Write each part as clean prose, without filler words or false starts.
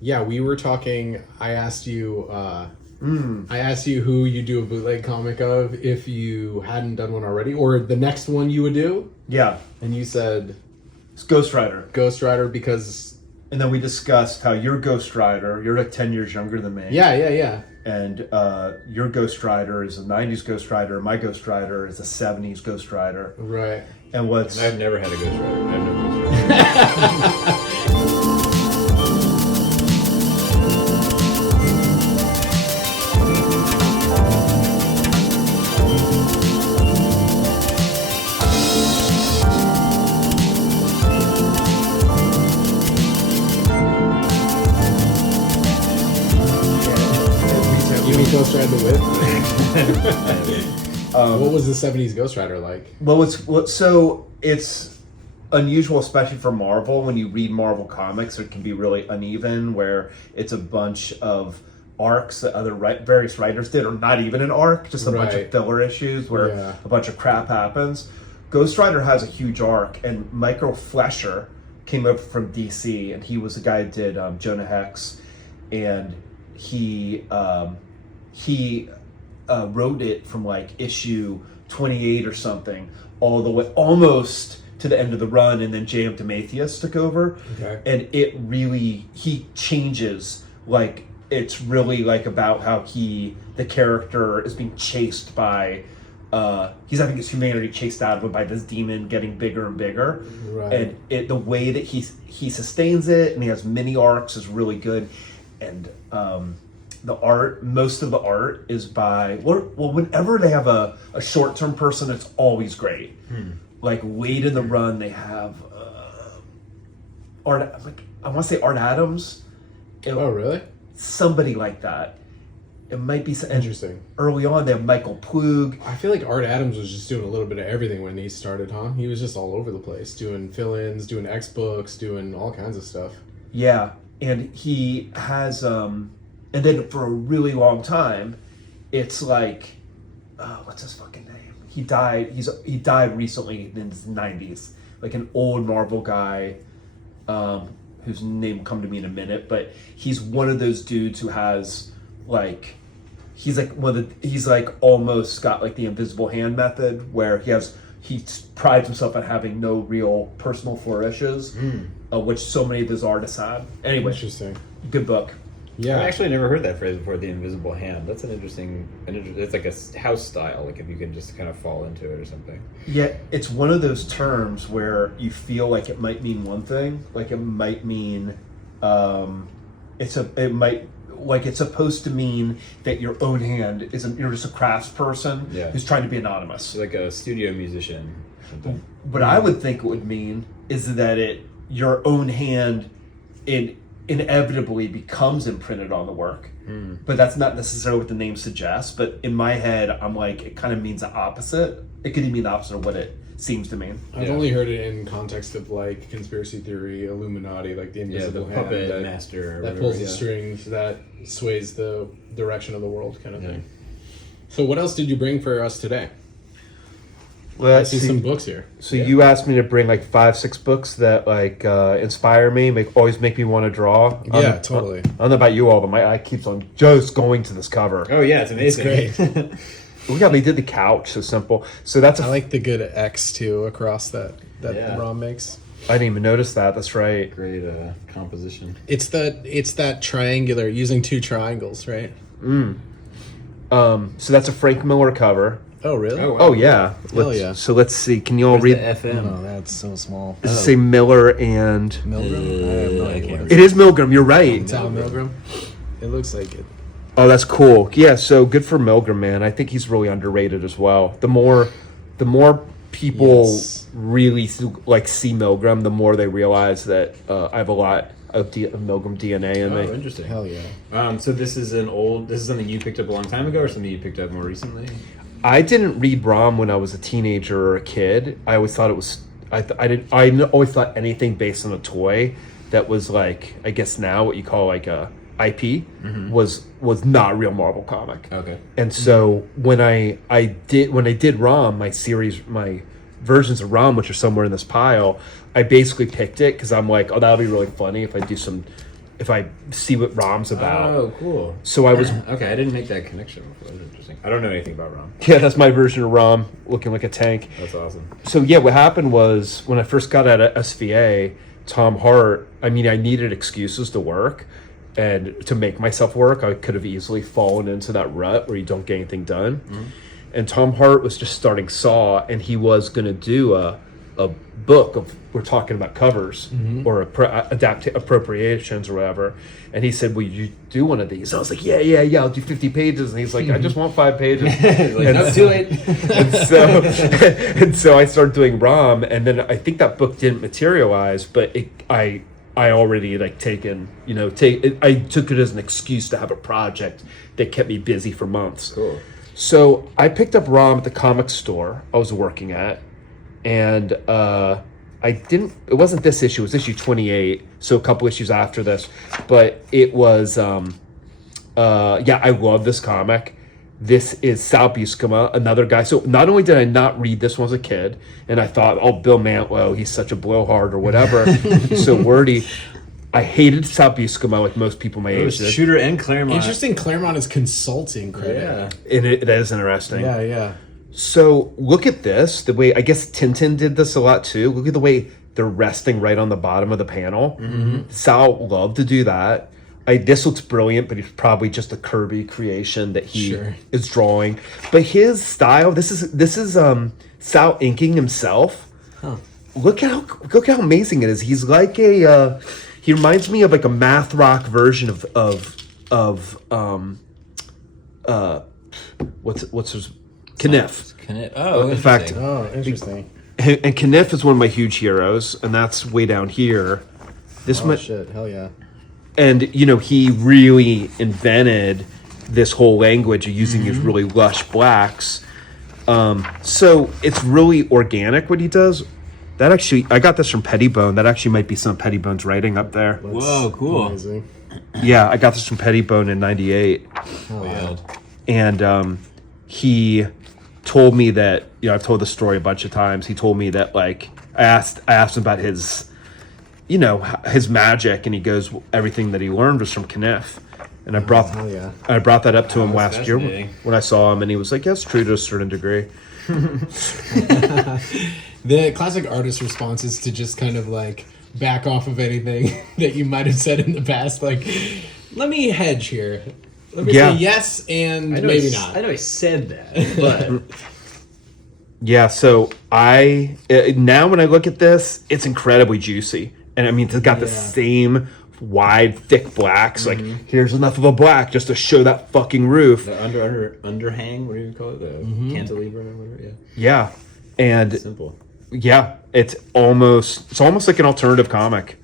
Yeah, we were talking. I asked you who you do a bootleg comic of if you hadn't done one already, or the next one you would do. Yeah. And you said It's Ghost Rider. Ghost Rider because... And then we discussed how you're Ghost Rider. You're like 10 years younger than me. Yeah. And your Ghost Rider is a 90s Ghost Rider. My Ghost Rider is a 70s Ghost Rider. Right. And what's... I've never had a Ghost Rider. I have no Ghost Rider. You mean Ghost Rider with? What was the 70s Ghost Rider like? So it's unusual, especially for Marvel. When you read Marvel comics, it can be really uneven, where it's a bunch of arcs that other various writers did, or not even an arc, just a bunch of filler issues where a bunch of crap happens. Ghost Rider has a huge arc, and Michael Fleischer came over from DC, and he was the guy who did Jonah Hex, and he wrote it from like issue 28 or something all the way almost to the end of the run, and then J.M. DeMatteis took over. Okay. And it really, he changes, like it's really like about how the character is being chased by he's having his humanity chased out of him by this demon getting bigger and bigger. Right. And the way that he sustains it, and he has mini arcs, is really good. And the art, most of the art is by, whenever they have a short-term person, it's always great. Like late in the run, they have Art, I want to say Art Adams. Oh, really? Somebody like that. It might be interesting. Early on, they have Michael Plug. I feel like Art Adams was just doing a little bit of everything when he started, huh? He was just all over the place, doing fill-ins, doing X-books, doing all kinds of stuff. Yeah, and he has, and then for a really long time, it's like, what's his fucking name? He died. He died recently in his 90s, like an old Marvel guy, whose name will come to me in a minute. But he's one of those dudes who has like. He's like he's like almost got like the invisible hand method, where he prides himself on having no real personal flourishes, which so many of those artists have. Anyway, interesting. Good book. Yeah, I've actually never heard that phrase before. The invisible hand. That's an interesting. It's like a house style. Like if you can just kind of fall into it or something. Yeah, it's one of those terms where you feel like it might mean one thing, like it might mean, it's supposed to mean that your own hand you're just a craftsperson who's trying to be anonymous. Like a studio musician. Or something. What I would think it would mean is that your own hand inevitably becomes imprinted on the work. But that's not necessarily what the name suggests. But in my head, I'm like, it kind of means the opposite. It could mean the opposite of what it seems to mean. I've only heard it in context of like conspiracy theory, Illuminati, like the invisible the hand puppet master that pulls the strings, that sways the direction of the world, kind of thing. So, what else did you bring for us today? I see some books here. So you asked me to bring like 5-6 books that like inspire me, always make me want to draw. Yeah, totally. I don't know about you all, but my eye keeps on just going to this cover. Oh yeah, it's amazing. It's great. They did the couch so simple. So that's I like the good X too across that Rom makes. I didn't even notice that. That's right. Great composition. It's that triangular, using two triangles, right? So that's a Frank Miller cover. Oh really? Oh, wow. Oh yeah. Hell yeah. So let's see. Can you all read? The FM. Oh, that's so small. Does it say Miller and Milgram? I have no idea. It is Milgram. You're right. It's Al Milgram. It looks like it. Oh, that's cool. Yeah, so good for Milgram, man. I think he's really underrated as well. The more people really see Milgram, the more they realize that I have a lot of Milgram DNA in me. Oh, interesting. Hell yeah. So this is something you picked up a long time ago, or something you picked up more recently? I didn't read Rom when I was a teenager or a kid. I always thought it was. I always thought anything based on a toy that was like, I guess now what you call like a IP was not a real Marvel comic. Okay. And so when I did Rom, my versions of Rom, which are somewhere in this pile, I basically picked it because I'm like, oh, that'll be really funny if I do some if I see what ROM's about. Oh, cool. So I was Okay, I didn't make that connection before. That's interesting. I don't know anything about ROM. yeah, that's my version of ROM, looking like a tank. That's awesome. So yeah, what happened was when I first got out of SVA, Tom Hart, I mean, I needed excuses to work and to make myself work. I could have easily fallen into that rut where you don't get anything done. Mm-hmm. And Tom Hart was just starting Saw, and he was going to do a book of, we're talking about covers or appropriations or whatever. And he said, will you do one of these? I was like, yeah, I'll do 50 pages. And he's like, I just want 5 pages. Like, no, too late. and so I started doing ROM, and then I think that book didn't materialize, but I already like I took it as an excuse to have a project that kept me busy for months. Cool. So I picked up ROM at the comic store I was working at, and it wasn't this issue, it was issue 28, so a couple issues after this, but it was I love this comic. This is Sal Buscema, another guy. So not only did I not read this one as a kid, and I thought, oh, Bill Mantlo, he's such a blowhard or whatever, so wordy. I hated Sal Buscema like most people my age did. Shooter and Claremont. Interesting, Claremont is consulting credit. Yeah. It is interesting. Yeah. So look at this, the way, I guess Tintin did this a lot too. Look at the way they're resting right on the bottom of the panel. Mm-hmm. Sal loved to do that. This looks brilliant, but it's probably just a Kirby creation that he is drawing. But his style, this is Sal inking himself. Huh. Look how amazing it is. He's like he reminds me of like a math rock version of what's his Caniff. Oh, in fact, Interesting. and Caniff is one of my huge heroes, and that's way down here. Shit, hell yeah. And he really invented this whole language of using these really lush blacks. So it's really organic what he does. That actually, I got this from Pettibone. That actually might be some of Pettibone's writing up there. Whoa, cool. Amazing. Yeah, I got this from Pettibone in '98. Wild. And he told me that, I've told the story a bunch of times. He told me that, like, I asked him about his, his magic, and he goes, everything that he learned was from Caniff. And I brought that up to him last year when I saw him, and he was like, yeah, it's true to a certain degree. The classic artist response is to just kind of like back off of anything that you might have said in the past. Like, let me hedge here. Let me say yes and maybe not. I know I said that, but yeah. So now when I look at this, it's incredibly juicy, and I mean it's got the same wide, thick blacks. Like, here's enough of a black just to show that fucking roof. The underhang, what do you call it? The cantilever or whatever. Yeah, and Simple. Yeah, it's almost like an alternative comic.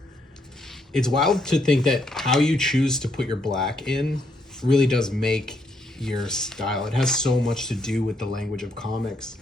It's wild to think that how you choose to put your black in really does make your style. It has so much to do with the language of comics.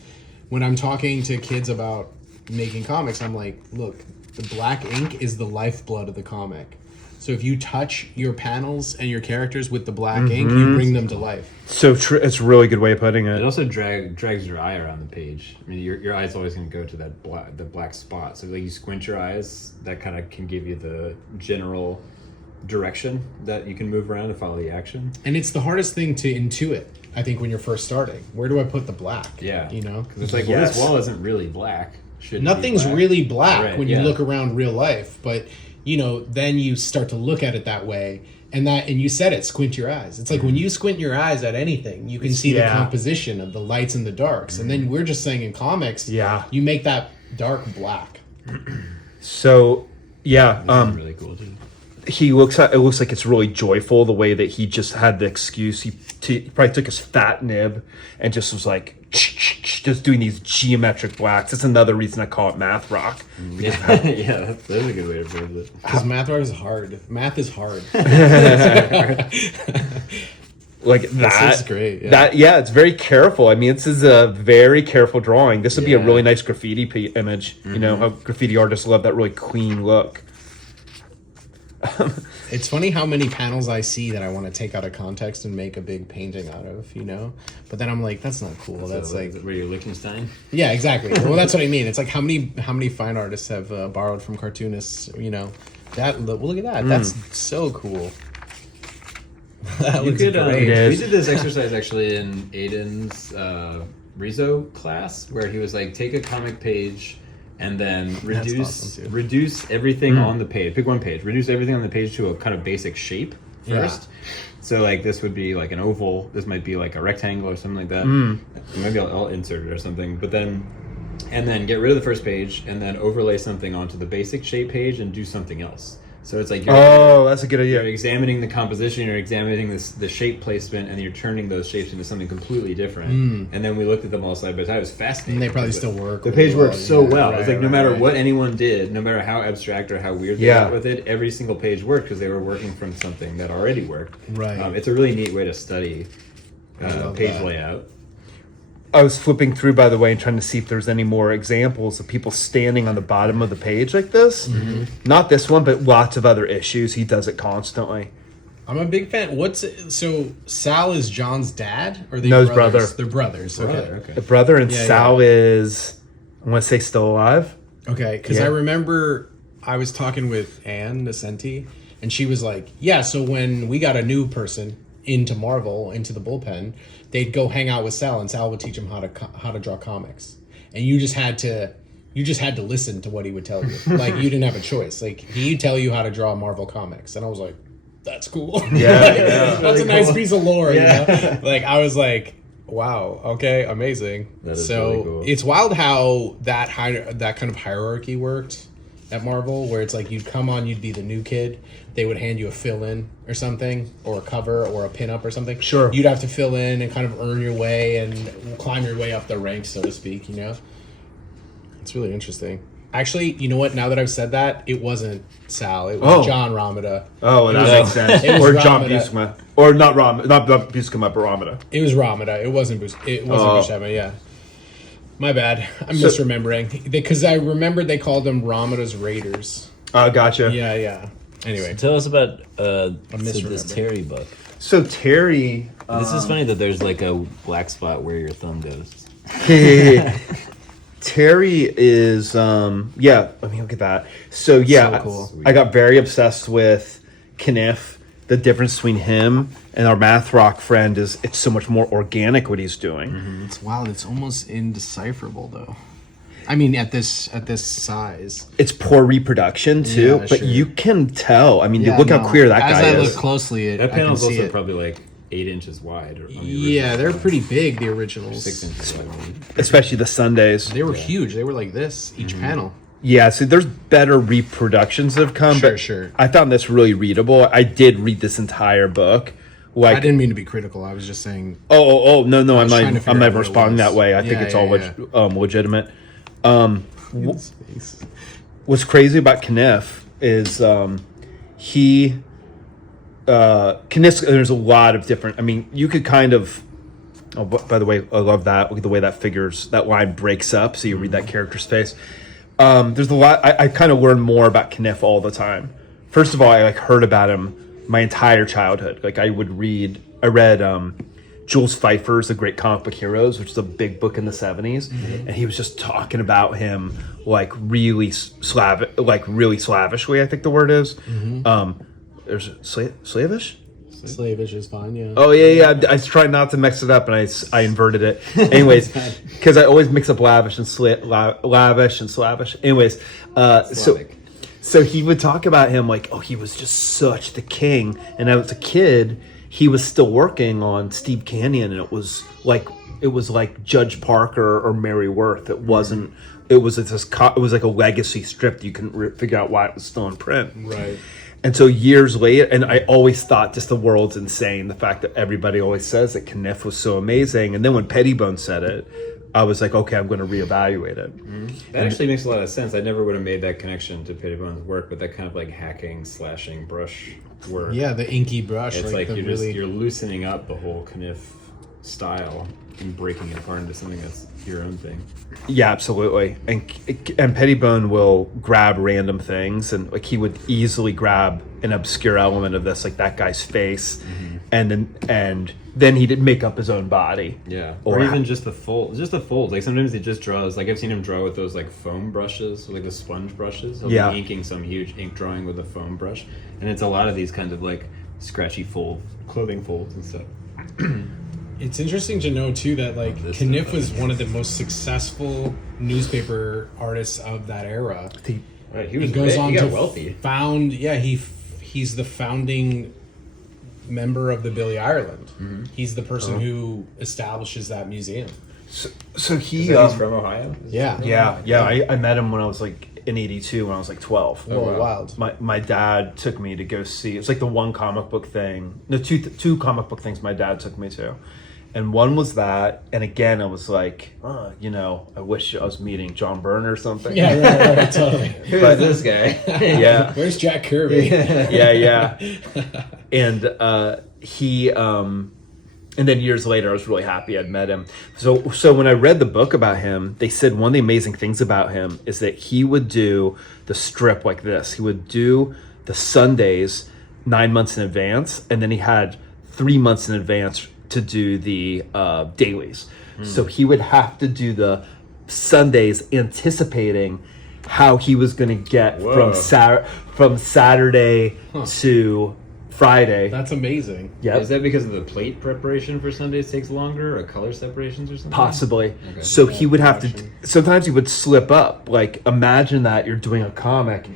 When I'm talking to kids about making comics, I'm like, look, the black ink is the lifeblood of the comic. So if you touch your panels and your characters with the black ink, you bring them to life. So it's a really good way of putting it. It also drags your eye around the page. I mean, your eye's always going to go to the black spot. So like you squint your eyes, that kind of can give you the general direction that you can move around and follow the action. And it's the hardest thing to intuit, I think, when you're first starting. Where do I put the black? Yeah. Because it's like, well, this wall isn't really black. Nothing's really black right, when you look around real life. But, then you start to look at it that way. And you said it, squint your eyes. It's like when you squint your eyes at anything, you can see the composition of the lights and the darks. And then we're just saying in comics, you make that dark black. So, really cool too. It looks like it's really joyful the way that he just had the excuse. He probably took his fat nib and just was like just doing these geometric blacks. That's another reason I call it math rock. Yeah, that's a good way to phrase it. Because math rock is hard. Math is hard. Like that. This is great. Yeah. It's very careful. I mean, this is a very careful drawing. This would be a really nice graffiti image. You know how graffiti artists love that really clean look. It's funny how many panels I see that I want to take out of context and make a big painting out of, But then I'm like, that's not cool. That's like, were you Liechtenstein? Yeah, exactly. Well, that's what I mean. It's like how many fine artists have borrowed from cartoonists, Look at that. That's so cool. That You looks could, great. we did this exercise actually in Aiden's Rizzo class, where he was like, take a comic page and then reduce everything on the page. Pick one page. Reduce everything on the page to a kind of basic shape first. So like this would be like an oval. This might be like a rectangle or something like that. Maybe I'll insert it or something. But then get rid of the first page and then overlay something onto the basic shape page and do something else. So it's like that's a good idea. You're examining the composition, you're examining the shape placement, and you're turning those shapes into something completely different. And then we looked at them all side by side. It was fascinating. And they probably still work. The page works so well. Right, It's like no matter what anyone did, no matter how abstract or how weird they got with it, every single page worked because they were working from something that already worked. Right. It's a really neat way to study page layout. I was flipping through, by the way, and trying to see if there's any more examples of people standing on the bottom of the page like this. Not this one, but lots of other issues. He does it constantly. I'm a big fan. So Sal is John's dad, or No, his brother. They're brothers. Okay. The brother and Sal is, I want to say, still alive. Okay, because I remember I was talking with Ann Nesenti, and she was like, "Yeah, so when we got a new person into Marvel, into the bullpen, they'd go hang out with Sal, and Sal would teach them how to draw comics, and you just had to listen to what he would tell you. Like you didn't have a choice. Like he'd tell you how to draw Marvel comics, and I was like, that's cool. Yeah, That's a nice piece of lore. You know? Like I was like, wow, okay, amazing. That is really cool. It's wild how that kind of hierarchy worked at Marvel, where it's like you'd come on, you'd be the new kid. They would hand you a fill-in or something, or a cover, or a pin-up or something. Sure. You'd have to fill in and kind of earn your way and climb your way up the ranks, so to speak, you know? It's really interesting. Actually, you know what? Now that I've said that, it wasn't Sal. It was John Romita. Oh, well, that makes sense. Or John Romita. Buscema. Or not Buscema, but Romita. It was Romita. It wasn't Buscema, yeah. My bad. I'm misremembering. Because I remembered they called them Romita's Raiders. Oh, gotcha. Yeah. Anyway. Tell us about misremembering. this Terry book. So Terry... This is funny that there's like a black spot where your thumb goes. Terry is let me look at that. So cool. I got very obsessed with Caniff. The difference between him and our math rock friend is it's so much more organic what he's doing. It's wild. It's almost indecipherable, though. I mean, at this size. It's poor reproduction too, Yeah, but sure. you can tell. I mean, look how clear that guy As I is. look closely, That I can panel's see also it. probably like 8 inches wide. Or Yeah, they're pretty big, the originals. 6 inches wide. Especially the Sundays. They were huge. They were like this, each panel. Yeah, so there's better reproductions that have come. Sure, but sure. I found this really readable. I did read this entire book. Like, I didn't mean to be critical. I was just saying. no, I'm trying to not. figure I'm out never what it responding was. that way. I think Yeah, it's all yeah. legitimate. What's crazy about Caniff is Caniff. There's a lot of different. I mean, you could kind of. Oh, by the way, I love that. Look at the way that line breaks up, so you read that character's face. There's a lot. I kind of learn more about Caniff all the time. First of all, I heard about him my entire childhood. Like I read Jules Pfeiffer's The Great Comic Book Heroes, which is a big book in the 70s, and he was just talking about him like really slavishly, I think the word is. There's slavish. Slavish is fine, yeah. Oh yeah. I tried not to mix it up, and I inverted it. Anyways, because I always mix up lavish and lavish and slavish. Anyways, so he would talk about him like, oh, he was just such the king. And as a kid, he was still working on Steve Canyon, and it was like Judge Parker or Mary Worth. It wasn't. It was like a legacy strip that you couldn't figure out why it was still in print. Right. And so years later, and I always thought just the world's insane. The fact that everybody always says that Caniff was so amazing. And then when Pettibone said it, I was like, okay, I'm going to reevaluate it. That actually makes a lot of sense. I never would have made that connection to Pettibone's work, but that kind of like hacking, slashing, brush work. Yeah, the inky brush. It's like the you're loosening up the whole Caniff style and breaking it apart into something that's your own thing. Yeah, absolutely. And Pettibone will grab random things, and like he would easily grab an obscure element of this, like that guy's face, and then he did make up his own body. Yeah, Or or even just the fold. Like sometimes he just draws. Like I've seen him draw with those like foam brushes, like the sponge brushes. He'll Yeah. be inking some huge ink drawing with a foam brush, and it's a lot of these kinds of like scratchy clothing folds and stuff. It's interesting to know too that like Caniff was one of the most successful newspaper artists of that era. Right, He goes on he got to wealthy. he's the founding member of the Billy Ireland. Mm-hmm. He's the person who establishes that museum. So he He's from Ohio. I met him when I was like in '82 when I was like 12. Oh, wild. My dad took me to go see. It was like the one comic book thing. No, two comic book things my dad took me to, and one was that. And again, I was like, I wish I was meeting John Byrne or something. Yeah, right, totally. Who is this guy? Yeah. Where's Jack Kirby? Yeah. And he and then years later I was really happy I'd met him. So when I read the book about him, they said one of the amazing things about him is that he would do the strip like this. He would do the Sundays 9 months in advance, and then he had 3 months in advance to do the dailies. So he would have to do the Sundays anticipating how he was going to get from Saturday to Friday. That's amazing. Yeah. Is that because of the plate preparation for Sundays takes longer, or color separations or something? Possibly. Okay. So he would have to. Sometimes he would slip up. Like imagine that you're doing a comic,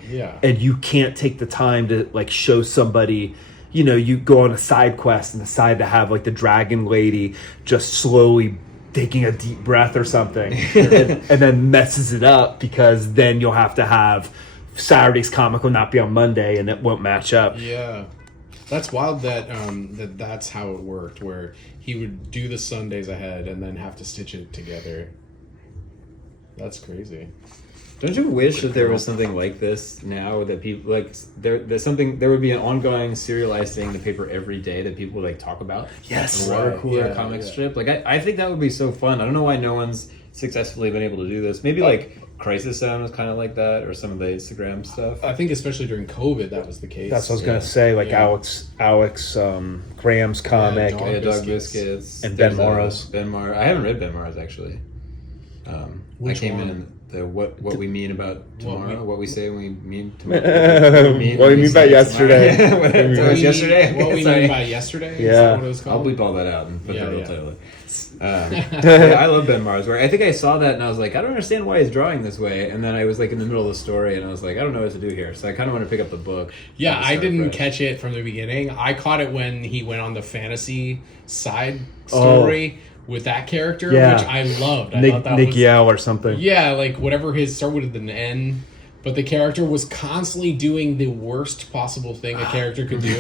and you can't take the time to like show somebody. You go on a side quest and decide to have like the dragon lady just slowly taking a deep breath or something, and then messes it up because then you'll have to have Saturday's comic will not be on Monday and it won't match up. Yeah. That's wild that that's how it worked, where he would do the Sundays ahead and then have to stitch it together. That's crazy. Don't you wish that there was something like this now, that people like there would be an ongoing serialized thing in the paper every day that people would like talk about? Yes. A water cooler Yeah, comic yeah. strip. Like I think that would be so fun. I don't know why no one's successfully been able to do this. Maybe like Crisis Zone was kind of like that, or some of the Instagram stuff. I think especially during COVID that was the case. That's what I was gonna say. Like Yeah. Alex Graham's comic. Dog Dog Biscuits. Biscuits. And There's Ben Morrow's. Ben Morrow. I haven't read Ben Morrow's actually. Which I came one? in the what we mean about tomorrow, what we say when we mean What tomorrow. do you mean by yesterday? So it's yesterday. What we Sorry. mean by yesterday? Yeah. Is that what it was I'll called? bleep all that out and put the real Yeah. title. Yeah, I love Ben Morrow's work. I think I saw that and I was like, I don't understand why he's drawing this way. And then I was like in the middle of the story and I was like, I don't know what to do here. So I kind of want to pick up the book. Yeah, and I start didn't fresh. catch it from the beginning. I caught it when he went on the fantasy side story with that character, Yeah. which I loved. I thought that Nick was Yale or something. yeah, like whatever his started with an N, but the character was constantly doing the worst possible thing a character could do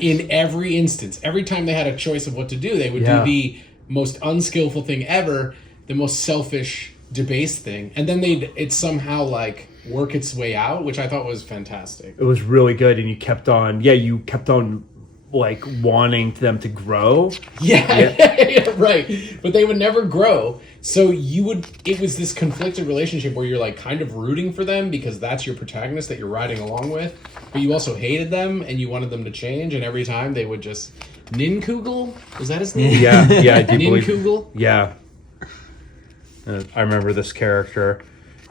in every instance. Every time they had a choice of what to do, they would Yeah. do the most unskillful thing ever, the most selfish, debased thing, and then it somehow like work its way out, which I thought was fantastic. It was really good, and you kept on like wanting them to grow. Yeah, right. But they would never grow. So it was this conflicted relationship where you're like kind of rooting for them because that's your protagonist that you're riding along with, but you also hated them and you wanted them to change, and every time they would just Ninkugel? Was that his name? Yeah, I do believe. Ninkugel? Yeah, I remember this character.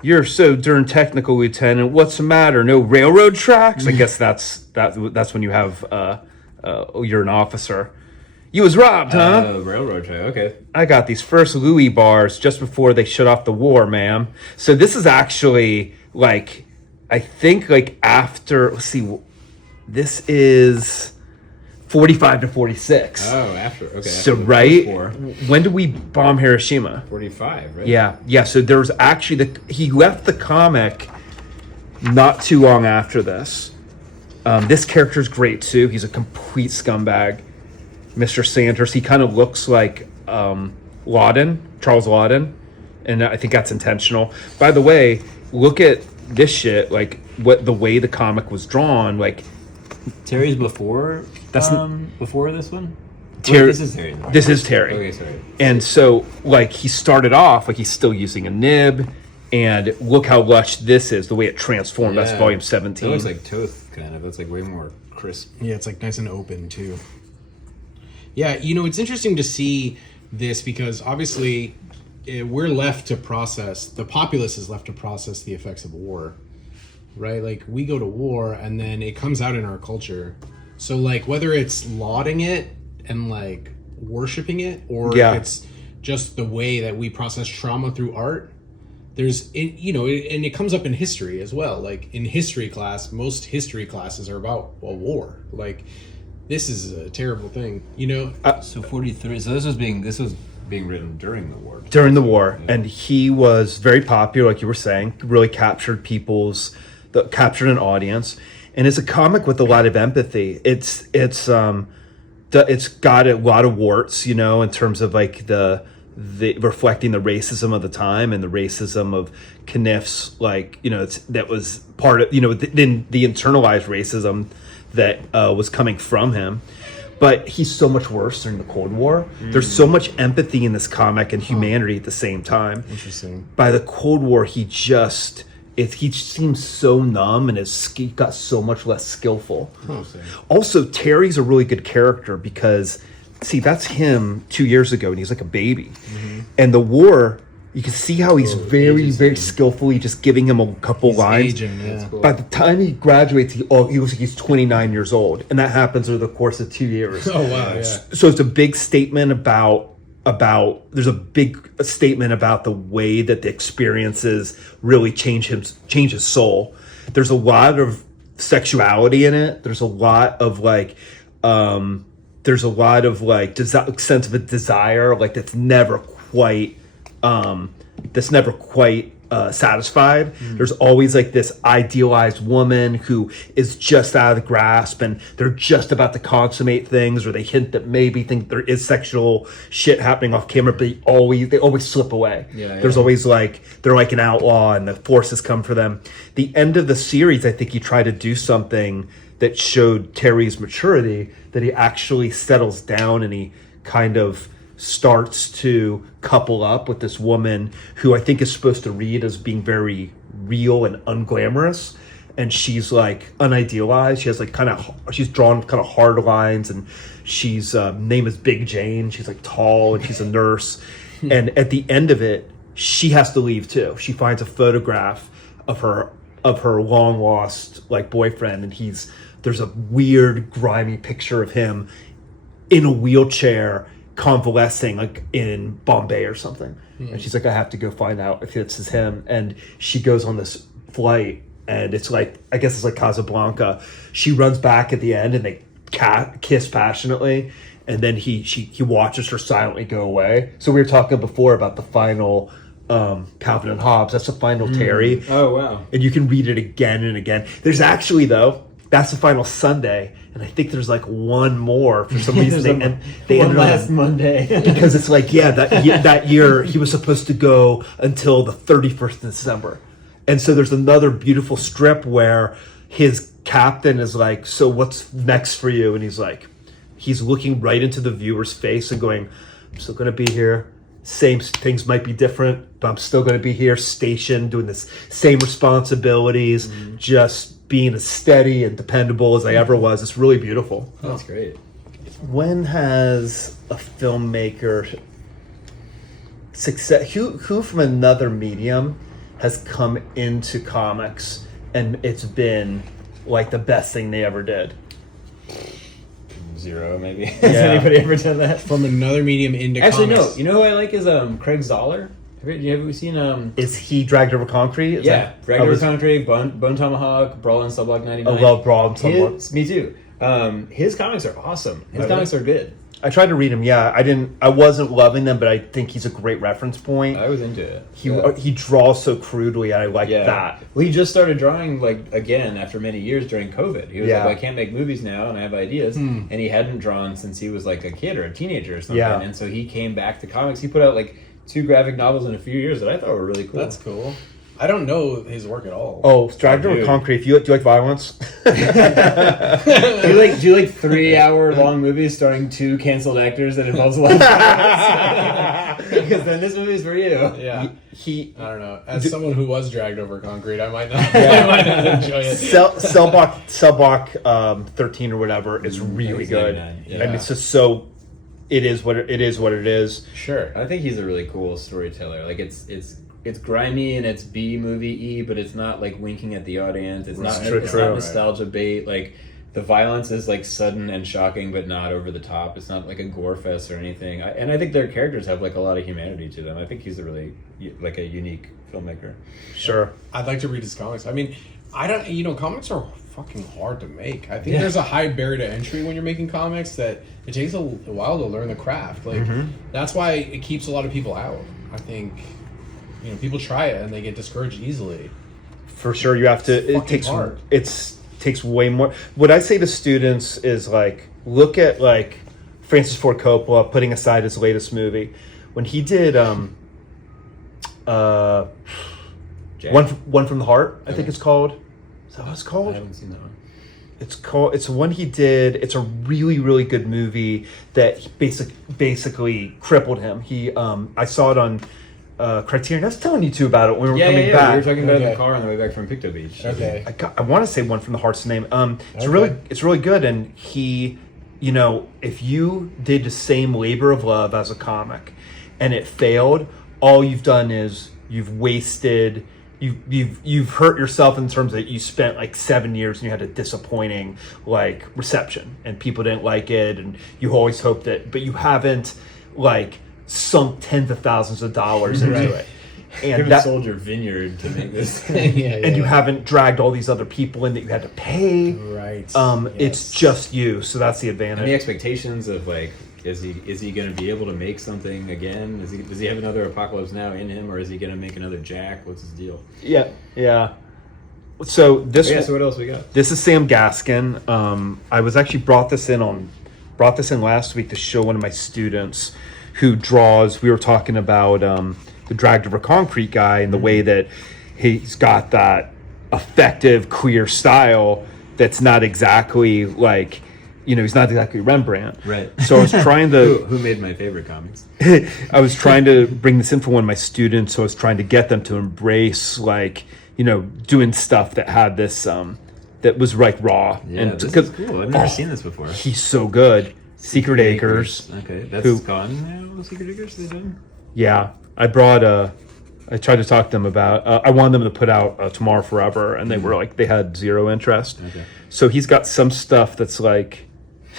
You're so darn technical, Lieutenant. What's the matter? No railroad tracks? I guess that's when you have you're an officer. You was robbed, huh? Railroad track. Okay. I got these first Louis bars just before they shut off the war, ma'am. So this is actually like, I think like after. Let's see, this is 45 to 46. Oh, after. Okay. So after the right, first war. when did we bomb Hiroshima? 45, right? Yeah. So there was actually he left the comic not too long after this. This character's great too. He's a complete scumbag, Mr. Sanders. He kind of looks like Charles Lawden, and I think that's intentional. By the way, look at this shit. Like the way the comic was drawn. Like Terry's before. That's before this one. Terry. Wait, this is Terry. This is Terry. Okay, sorry. And so, like, he started off like he's still using a nib, and look how lush this is. The way it transformed. That's Yeah. volume 17. It looks like Toth, kind of. It's like way more crisp. Yeah, it's like nice and open too. Yeah, it's interesting to see this because obviously we're left to process, the populace is left to process the effects of war, right? Like, we go to war and then it comes out in our culture. So, like, whether it's lauding it and, like, worshiping it, or if it's just the way that we process trauma through art, and it comes up in history as well. Like, in history class, most history classes are about a war. Like, this is a terrible thing, So 43. So this was being written during the war. During the war, and he was very popular, like you were saying, really captured captured an audience, and it's a comic with a lot of empathy. It's got a lot of warts, in terms of like the reflecting the racism of the time and the racism of Caniff's, like, that was part of, the internalized racism that was coming from him. But he's so much worse during the Cold War. There's so much empathy in this comic and humanity at the same time. Interesting. By the Cold War, he seems so numb and he got so much less skillful. Also, Terry's a really good character because, see, that's him 2 years ago and he's like a baby. And the war, you can see how he's very, very skillfully just giving him a couple lines. Aging, yeah. By the time he graduates, he looks like he's 29 years old, and that happens over the course of 2 years. Oh wow! Yeah. So it's a big statement about there's a big statement about the way that the experiences really change his soul. There's a lot of sexuality in it. There's a lot of sense of a desire, like that's never quite satisfied. There's always like this idealized woman who is just out of the grasp and they're just about to consummate things, or they hint that maybe think there is sexual shit happening off camera, but they always slip away. There's always like they're like an outlaw and the forces come for them. The end of the series, I think he tried to do something that showed Terry's maturity, that he actually settles down and he kind of starts to couple up with this woman who I think is supposed to read as being very real and unglamorous, and she's like unidealized. She has like she's drawn kind of hard lines, and she's name is Big Jane. She's like tall and she's a nurse. And at the end of it, she has to leave too. She finds a photograph of her long lost like boyfriend, and there's a weird grimy picture of him in a wheelchair convalescing like in Bombay or something. And she's like, I have to go find out if this is him. And she goes on this flight, and it's like, I guess it's like Casablanca. She runs back at the end and they kiss passionately, and then he watches her silently go away. So we were talking before about the final Calvin and Hobbes. That's the final Terry. Oh wow. And you can read it again and again. There's actually, though, that's the final Sunday, and I think there's like one more for some reason. They ended last Monday because it's like, that year he was supposed to go until the 31st of December, and so there's another beautiful strip where his captain is like, "So what's next for you?" And he's looking right into the viewer's face and going, "I'm still going to be here. Same things might be different, but I'm still going to be here, stationed, doing this same responsibilities, just being as steady and dependable as I ever was." It's really beautiful. Oh, that's great. When has a filmmaker success, who from another medium has come into comics and it's been like the best thing they ever did? Zero, maybe. Has anybody ever done that? From another medium into Actually, comics? no. You know who I like is Craig Zoller. Have you seen Is he Dragged Over Concrete? Dragged Over Concrete, Bone Tomahawk, Brawl in Subblock 99. I love Brawl in Subblock. Me too. His comics are awesome. His comics are good. I tried to read him. I wasn't loving them, but I think he's a great reference point. I was into it. He draws so crudely, and I like that. Well, he just started drawing like again after many years during COVID. He was like, I can't make movies now, and I have ideas. And he hadn't drawn since he was like a kid or a teenager or something. Yeah. And so he came back to comics. He put out like 2 graphic novels in a few years that I thought were really cool. That's cool. I don't know his work at all. Oh, Dragged Over Concrete. Do you like violence? Do you like 3-hour-long movies starring 2 canceled actors that involves a lot of violence? Because then this movie is for you. Yeah. I don't know. As someone who was dragged over concrete, I might not. I might not enjoy it. Cellblock 13 or whatever is really good. Yeah. And it's just so it is what it is. Sure. I think he's a really cool storyteller. Like it's grimy and it's B movie-y, but it's not like winking at the audience. It's not nostalgia bait. Like the violence is like sudden and shocking, but not over the top. It's not like a gore fest or anything. And I think their characters have like a lot of humanity to them. I think he's a really like a unique filmmaker. Sure. I'd like to read his comics. I mean, I don't. Comics are fucking hard to make. I think there's a high barrier to entry when you're making comics that it takes a while to learn the craft. Like that's why it keeps a lot of people out. I think people try it and they get discouraged easily. For sure, you have to. It takes hard. Takes way more. What I say to students is like, look at like Francis Ford Coppola, putting aside his latest movie, when he did One from the Heart, I think it's called. Is that what it's called? I haven't seen that one. It's the one he did. It's a really, really good movie that basically crippled him. I saw it on Criterion. I was telling you two about it when we were coming back. We were talking about it in the car on the way back from Pictou Beach. Okay. I want to say One from the Heart's name. It's really good, and he, if you did the same labor of love as a comic, and it failed, all you've done is you've wasted. You've hurt yourself in terms that you spent like 7 years and you had a disappointing like reception and people didn't like it, and you always hoped that, but you haven't like sunk tens of thousands of dollars into it. And you haven't sold your vineyard to make this thing. And you haven't dragged all these other people in that you had to pay. Right. It's just you, so that's the advantage. And the expectations of like, is he going to be able to make something again? Does he have another Apocalypse Now in him, or is he going to make another Jack? What's his deal? Yeah. So so what else we got? This is Sam Gaskin. I was actually brought this in last week to show one of my students who draws. We were talking about the Dragged Over Concrete guy and the way that he's got that effective queer style that's not exactly like, he's not exactly Rembrandt. Right. So I was trying to... who made my favorite comics? I was trying to bring this in for one of my students, so I was trying to get them to embrace, like, doing stuff that had this, that was, like, raw. Yeah, and this is cool. I've never seen this before. He's so good. Secret Acres. Okay, that's gone now, Secret Acres? They done? Yeah. I tried to talk to them about... I wanted them to put out Tomorrow Forever, and they were like, they had zero interest. Okay. So he's got some stuff that's like...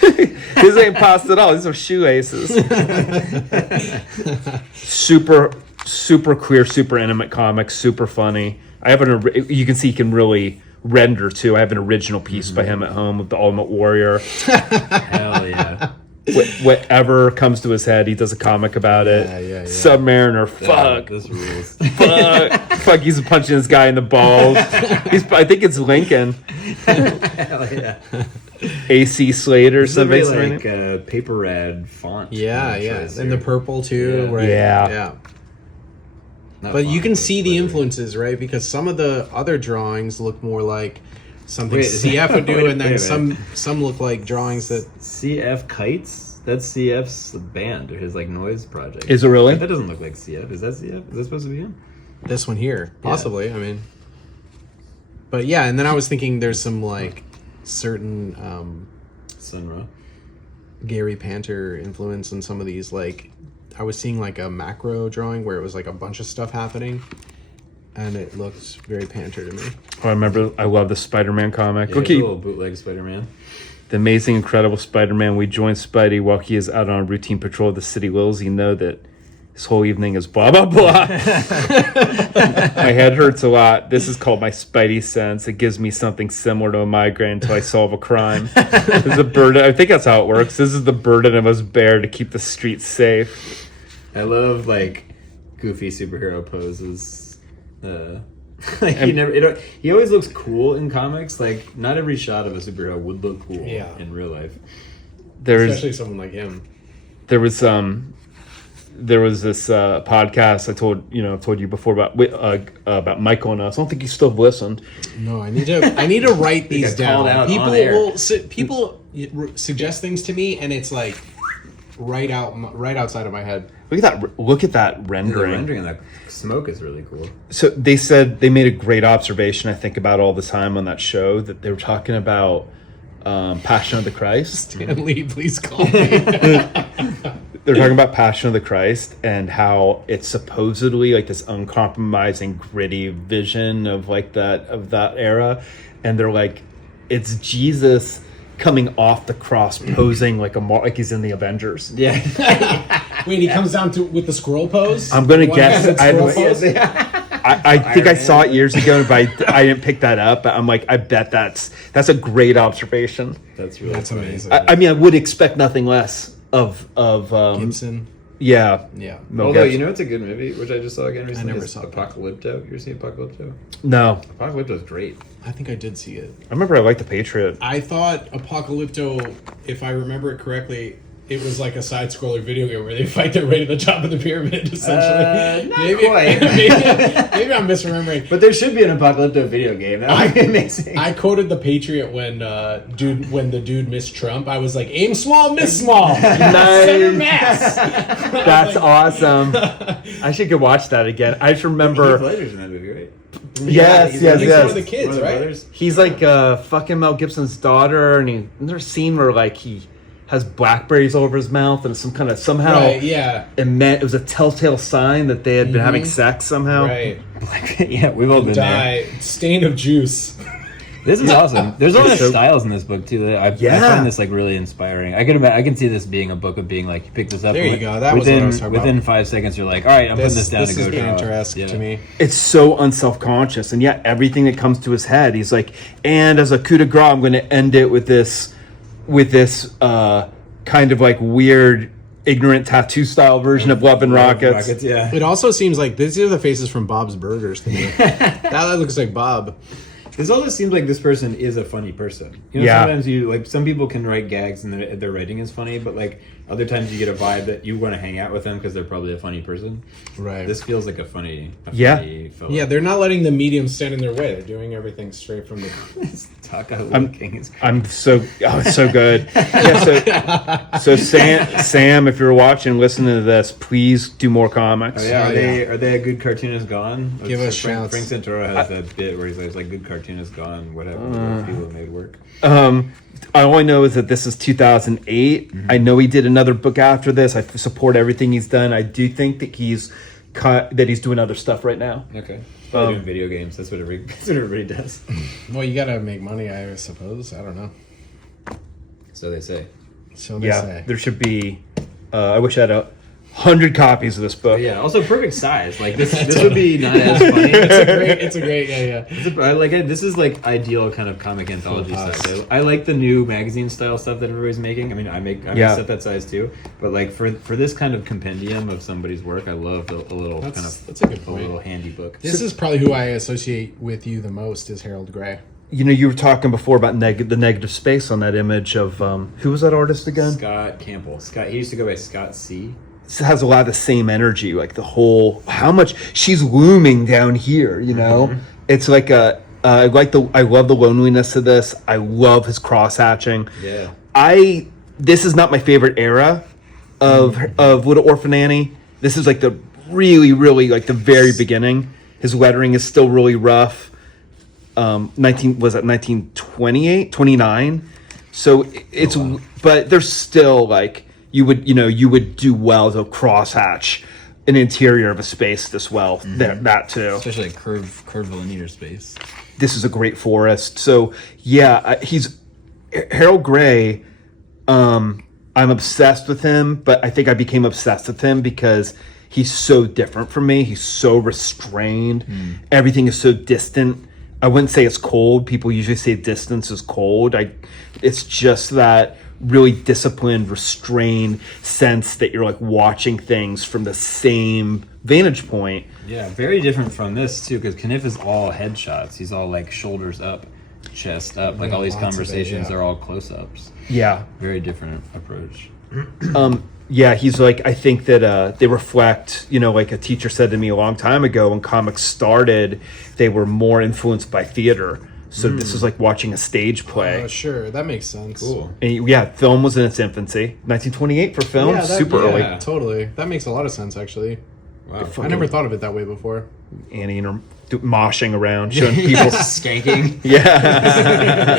This ain't pasta at all. These are shoelaces. super queer, super intimate comic, super funny. I have you can see he can really render too. I have an original piece by him at home of the Ultimate Warrior. Hell yeah. Whatever comes to his head, he does a comic about it. Yeah. Submariner, fuck. This rules. Fuck, he's punching this guy in the balls. I think it's Lincoln. Hell yeah. AC Slater. It's very like paper rad font. Yeah. And the purple too. Yeah. Right? Yeah. But you can see the influences, right? Because some of the other drawings look more like something CF would do, and then some look like drawings that... CF Kites? That's CF's band, or his like noise project. Is it really? That doesn't look like CF. Is that CF? Is that supposed to be him? This one here. Possibly, I mean... But yeah, and then I was thinking there's some like certain Sunra. Gary Panter influence in some of these, like... I was seeing like a macro drawing where it was like a bunch of stuff happening, and it looked very Panter to me. Oh, I remember. I love the Spider-Man comic. Yeah, a little bootleg Spider-Man. The Amazing Incredible Spider-Man. We join Spidey while he is out on a routine patrol of the city. Little does he know that his whole evening is blah blah blah. My head hurts a lot. This is called my Spidey sense. It gives me something similar to a migraine until I solve a crime. This is a burden. I think that's how it works. This is the burden I must bear to keep the streets safe. I love like goofy superhero poses. He always looks cool in comics. Like not every shot of a superhero would look cool in real life. Especially someone like him. There was this podcast I told you before about Michael and us. I don't think you still have listened. No, I need to write these down. People suggest things to me, and it's like right outside of my head. Look at that rendering. The rendering of that smoke is really cool. So they said they made a great observation. I think about all the time on that show that they were talking about Passion of the Christ. Stan Lee, please call me. they're talking about Passion of the Christ and how it's supposedly like this uncompromising, gritty vision of like that era, and they're like, it's Jesus coming off the cross, posing like he's in the Avengers. Yeah. Wait, he comes down to with the squirrel pose. I'm gonna guess. Squirrel pose? I think I saw it years ago, but I didn't pick that up. But I'm like, I bet that's a great observation. That's amazing. I mean, I would expect nothing less of Gibson. Yeah. Yeah. Although, you know, it's a good movie, which I just saw again recently. I never saw Apocalypto. You ever seen Apocalypto? No. Apocalypto's great. I think I did see it. I remember I liked The Patriot. I thought Apocalypto, if I remember it correctly, it was like a side-scroller video game where they fight their way to the top of the pyramid, essentially. Not quite. maybe I'm misremembering. But there should be an Apocalypto video game. That would be amazing. I quoted The Patriot when the dude missed Trump. I was like, aim small, miss small. Center mass. That's awesome. I should go watch that again. I just remember. Heath Ledger's in that movie, right? Yes. He's one of the kids, One of the right? brothers. He's like fucking Mel Gibson's daughter, and there's a scene where like he has blackberries all over his mouth, and somehow Right, yeah. it was a telltale sign that they had been having sex somehow. Right. Yeah, we've all been there. Stain of juice. This is awesome. There's a lot of styles in this book too. That I find this like really inspiring. I can see this being a book of being like you pick this up. There you go. That was what I was talking about. Within 5 seconds, you're like, all right, I'm putting this down. This and is go draw. Painter-esque to me. It's so unselfconscious, and yet everything that comes to his head, he's like, and as a coup de grace, I'm going to end it with this kind of like weird, ignorant tattoo style version of Love and Rockets. Yeah. It also seems like these are the faces from Bob's Burgers to me. That looks like Bob. This also seems like this person is a funny person. You know, Yeah. sometimes you like some people can write gags and their writing is funny, but like other times you get a vibe that you want to hang out with them because they're probably a funny person. Right. This feels like a funny fellow. Yeah, they're not letting the medium stand in their way. They're doing everything straight from the. Taco licking is It's so good. Yeah, so Sam, if you're watching, listening to this, please do more comics. Oh, yeah, are they a good cartoonist gone? Give us Frank shouts. Santoro has that bit where he's like good cartoonist gone, whatever. People made work. I only know is that this is 2008. I know he did another book after this. I support everything he's done. I do think that he's doing other stuff right now. Okay. Probably doing video games. That's what everybody does. Well, you gotta make money, I suppose. I don't know. So they say. So they say. There should be. I wish I had 100 copies of this book. But yeah, also perfect size. Like this would be not as funny. It's a great, yeah. I like it. This is like ideal kind of comic anthology stuff. I like the new magazine style stuff that everybody's making. I mean, I make set that size too. But like for this kind of compendium of somebody's work, I love a little that's a good point. A little handy book. This is probably who I associate with you the most is Harold Gray. You know, you were talking before about the negative space on that image of who was that artist again? Scott Campbell. He used to go by Scott C. It has a lot of the same energy, like the whole how much she's looming down here. You know, it's like I love the loneliness of this. I love his cross hatching. Yeah. This is not my favorite era of Little Orphan Annie. This is like the really like the very beginning. His lettering is still really rough. 1928, 29. So it's but there's still like. You would do well to crosshatch an interior of a space this well. That too, especially like curved millimeter space. This is a great forest. So yeah, he's Harold Gray. I'm obsessed with him, but I think I became obsessed with him because he's so different from me. He's so restrained. Everything is so distant. I wouldn't say it's cold. People usually say distance is cold. It's just that really disciplined, restrained sense that you're like watching things from the same vantage point. Yeah, very different from this too, because Caniff is all headshots. He's all like shoulders up, chest up. Like all these conversations are all close-ups. Yeah. Very different approach. Yeah, he's like, I think that they reflect, like a teacher said to me a long time ago when comics started, they were more influenced by theater. So this is like watching a stage play. Oh, sure. That makes sense. Cool. And film was in its infancy. 1928 for film, super early. Totally. That makes a lot of sense, actually. Wow. I never thought of it that way before. Annie and her moshing around, showing people. Skanking. Yeah.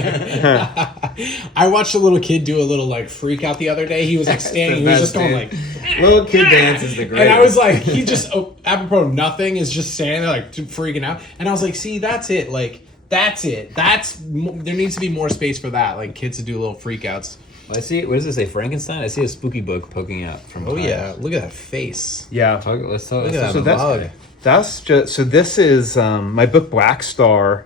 I watched a little kid do a little like freak out the other day. He was like standing, he was just going like, little kid dance is the greatest. and I was like, he just apropos nothing is just standing there like freaking out, and I was like, see, that's it, like that's it. There needs to be more space for that, like kids to do little freakouts. I see. What does it say? Frankenstein. I see a spooky book poking out from. Oh time. yeah, look at that face. Yeah. Let's talk. Look at that that's- mug. That's just so. This is my book Black Star,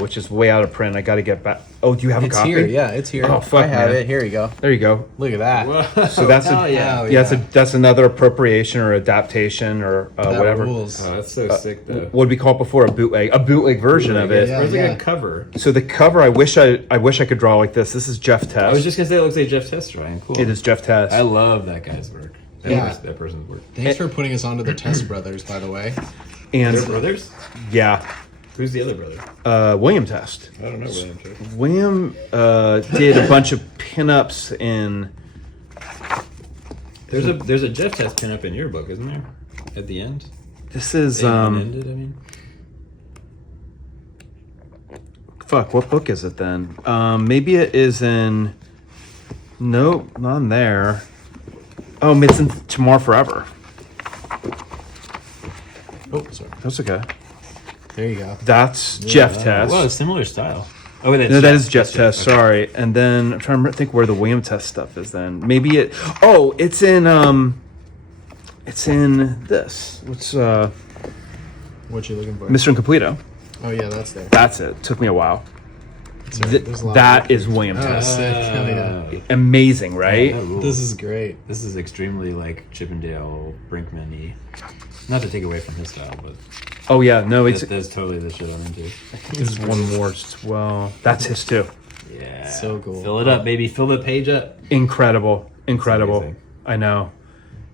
which is way out of print. I got to get back. Oh, do you have It's a copy? here, yeah, it's here. Oh, fuck, I have man. it. Here you go. There you go. Look at that. Whoa. So that's Hell a yeah. Oh, yeah. That's another appropriation or adaptation or That whatever. rules. Oh, that's so sick though. What did we call it before? A bootleg version of it. Yeah. Where's like a cover? So the cover, I wish I could draw like this. This is Jeff Test. I was just gonna say it looks like Jeff Test drawing. Cool. It is Jeff Test. I love that guy's work. Yeah. That person's work. Thanks for putting us onto the Test Brothers, by the way. And They're brothers? yeah, Who's the other brother? William Test. I don't know William Test. William did a bunch of pinups in. There's a Jeff Test pinup in your book, isn't there? At the end? This is Ended, I mean. fuck. What book is it then? Maybe it is in. Nope, not in there. Oh, it's in Tomorrow Forever. Oh, sorry. That's okay. There you go. That's Jeff Test. Well, it's similar style. Oh, wait, that's No, that is Jeff Test. Okay. Sorry. And then I'm trying to think where the William Test stuff is. Then maybe it. Oh, it's in. It's in this. What's What you looking for? Mr. Incompleto? Oh yeah, that's there. That's it. Took me a while. Sorry, there's a lot That of is William Oh, Test. sick. Hell yeah. Amazing, right? That rules. This is great. This is extremely like Chippendale, Brinkman-y. Not to take away from his style, but Oh yeah, no, it's that's totally the shit I'm into. there's one more as well. That's his too. Yeah. So cool. Fill it up, baby. Fill the page up. Incredible. amazing. I know.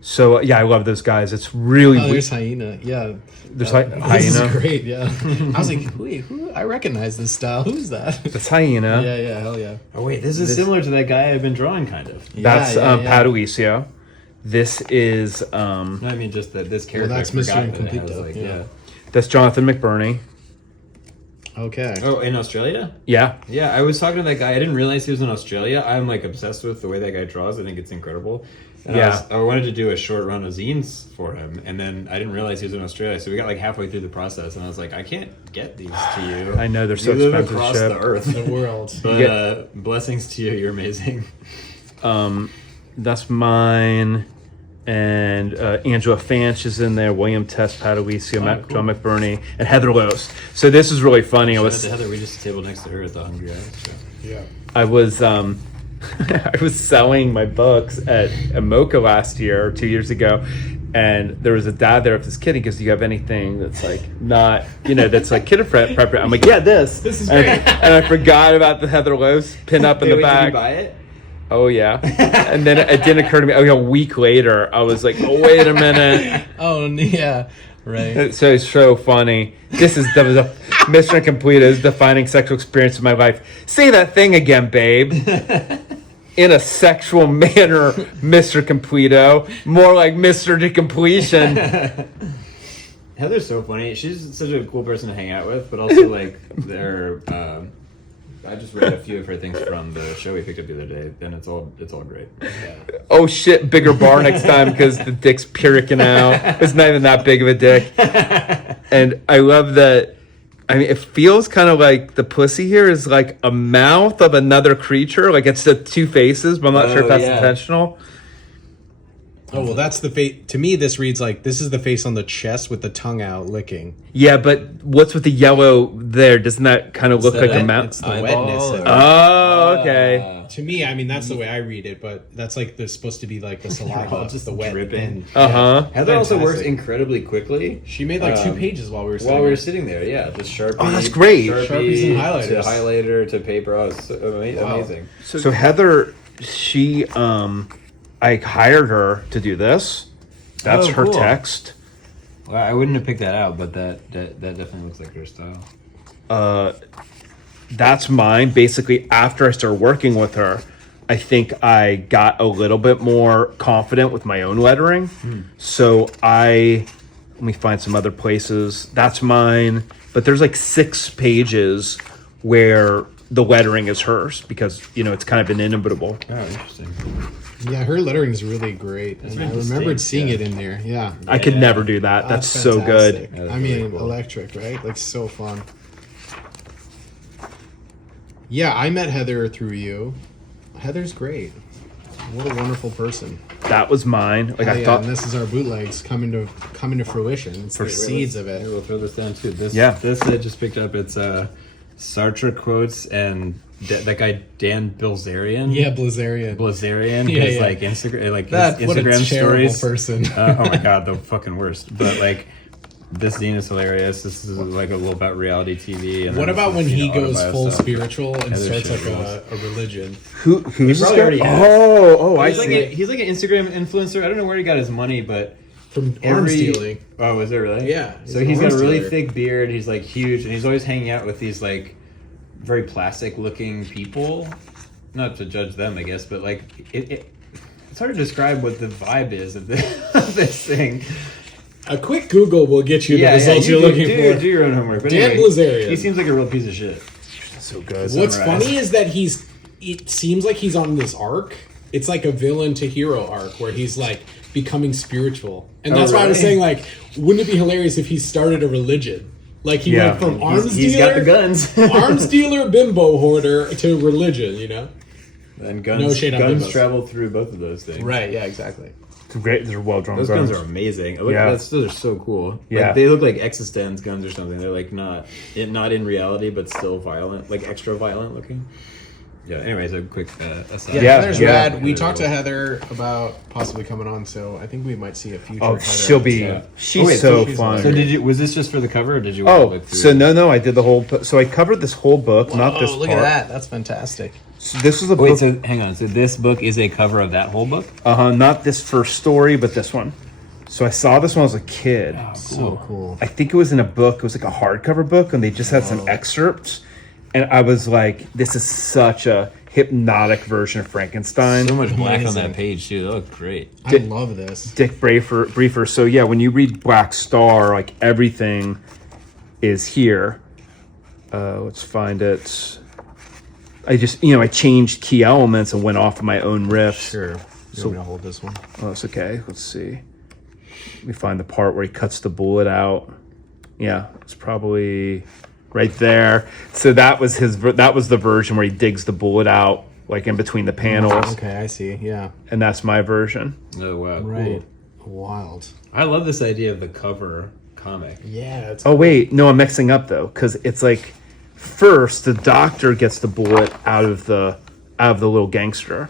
So yeah, I love those guys. It's really Oh, weird. there's Hyena. Yeah. There's like This Hyena. is great. Yeah. I was like, wait, who? I recognize this style. Who's that? That's Hyena. Yeah, yeah, hell yeah. Oh wait, this is similar to that guy I've been drawing, kind of. That's yeah, yeah. Paduicio. This is No, I mean just that this character. that's I forgot Mr. that it has, Incompleto, like, yeah. that's Jonathan McBurney. Okay. Oh, in Australia? Yeah. Yeah, I was talking to that guy. I didn't realize he was in Australia. I'm like obsessed with the way that guy draws. I think it's incredible. And Yeah. I wanted to do a short run of zines for him, and then I didn't realize he was in Australia. So we got like halfway through the process, and I was like, I can't get these to you. I know, they're so you live expensive to across ship. the earth. The world. But get- blessings to you. You're amazing. That's mine. And Angela Fanch is in there. William Test, Paduicio, cool. John McBurney, and Heather Lose. So this is really funny. Shout out to Heather. We just tabled next to her at the Hungry Eyes show. Yeah. I was I was selling my books at Amoka last year or 2 years ago, and there was a dad there with his kid. He goes, "Do you have anything that's like not, that's like kid appropriate?" I'm like, "Yeah, this." This is And- great. And I forgot about the Heather Lose pin up in the Did back. you buy it? Oh yeah. And then it didn't occur to me. Oh, a week later, I was like, "Oh, wait a minute." Oh yeah. Right. So it's so funny. This is the Mr. Incompleto's defining sexual experience of my life. Say that thing again, babe. In a sexual manner, Mr. Completo. More like Mr. Decompletion. Heather's so funny. She's such a cool person to hang out with, but also like they're. I just read a few of her things from the show we picked up the other day, and it's all great. Oh shit, bigger bar next time because the dick's puricking out. It's not even that big of a dick. And I love that. I mean, it feels kind of like the pussy here is like a mouth of another creature. Like it's the two faces, but I'm not sure if that's yeah. intentional. Oh well, that's the face. To me, this reads like this is the face on the chest with the tongue out, licking. Yeah, but what's with the yellow there? Doesn't that kind of look the like a wet- mouth? it's the wetness of it. Oh, okay. To me, I mean that's the way I read it, but that's like there's supposed to be like the saliva, Just the wet. dripping. And, Uh-huh. Heather also works Fantastic. incredibly quickly. She made like 2 pages while we were sitting While we were there. sitting there, yeah, just Sharpie. Oh, that's great. Sharpies and highlighters. to highlighter to paper. Oh, it's Wow. amazing. So Heather, she, I hired her to do this. That's Oh, her cool. text. Well, I wouldn't have picked that out, but that definitely looks like her style. That's mine. Basically, after I started working with her, I think I got a little bit more confident with my own lettering. So I Let me find some other places. That's mine. But there's like 6 pages where the lettering is hers because, it's kind of inimitable. Oh, interesting. Yeah, her lettering is really great. And I remembered seeing it in there. Yeah. I could never do that. That's so good. fantastic. I mean, electric, right? Like, so fun. Yeah, I met Heather through you. Heather's great. What a wonderful person. That was mine. Like, I Yeah, thought. and this is our bootlegs coming to fruition. It's the seeds of it. Here, we'll throw this down too. This I just picked up. It's Sartre quotes and that guy Dan Bilzerian. Yeah, Blazarian. Yeah, his like Instagram, like That, his what a Instagram terrible stories. person. Oh my god, the fucking worst. But like, this zine is hilarious. This is like a little about reality TV. And What about when he goes full stuff. spiritual and Heather starts like shit a religion? Who's this probably guy? already has. I He's like, see. he's like an Instagram influencer. I don't know where he got his money, but From arm stealing. Oh, is it really? Yeah, So he's he's an got a arms really dealer. thick beard. He's like huge, and he's always hanging out with these like very plastic looking people. Not to judge them, I guess, but like it's hard to describe what the vibe is of this thing. A quick Google will get you the results you're looking for. Do your own homework. But Dan anyway, Blazarian. he seems like a real piece of shit. So good. What's Sunrise. funny is that it seems like he's on this arc. It's like a villain to hero arc where he's like becoming spiritual. And that's why I was really? saying, like, wouldn't it be hilarious if he started a religion? Like he went from arms He's dealer, got the guns. arms dealer, bimbo hoarder to religion, And guns, No shade on guns bimbos. travel through both of those things. Right, yeah, exactly. It's great. They're well drawn. Those guns are amazing. Look, Yeah. those are so cool. Yeah. Like, they look like Existence guns or something. They're like not in reality, but still violent, like extra violent looking. Yeah. Anyways, a quick aside. Yeah, Yeah, Heather's yeah. rad. We talked to Heather about possibly coming on, so I think we might see a future. Oh, Heather she'll be. Yeah. She's Oh, wait, so she's fun. So was this just for the cover, or did you? Oh, look through so it? no, I did the whole. So I covered this whole book, not this look part. at that. That's fantastic. So this was a Wait, book. so hang on. So this book is a cover of that whole book? Not this first story, but this one. So I saw this when I was a kid. So cool. I think it was in a book. It was like a hardcover book, and they just had some excerpts. And I was like, "This is such a hypnotic version of Frankenstein." So much black on Amazing. that page too. That looked great. I love this. Dick Briefer. So yeah, when you read Black Star, like everything is here. Let's find it. I just, I changed key elements and went off of my own riffs. Sure. You So- want me to hold this one? Oh, that's okay. Let's see. Let me find the part where he cuts the bullet out. Yeah, it's probably right there. So that was that was the version where he digs the bullet out, like in between the panels, Okay, I see. Yeah. and that's my version. Oh wow, Right. cool. Wild. I love this idea of the cover comic. Yeah. It's Oh wait, no, I'm mixing up though, because it's like first the doctor gets the bullet out of the little gangster,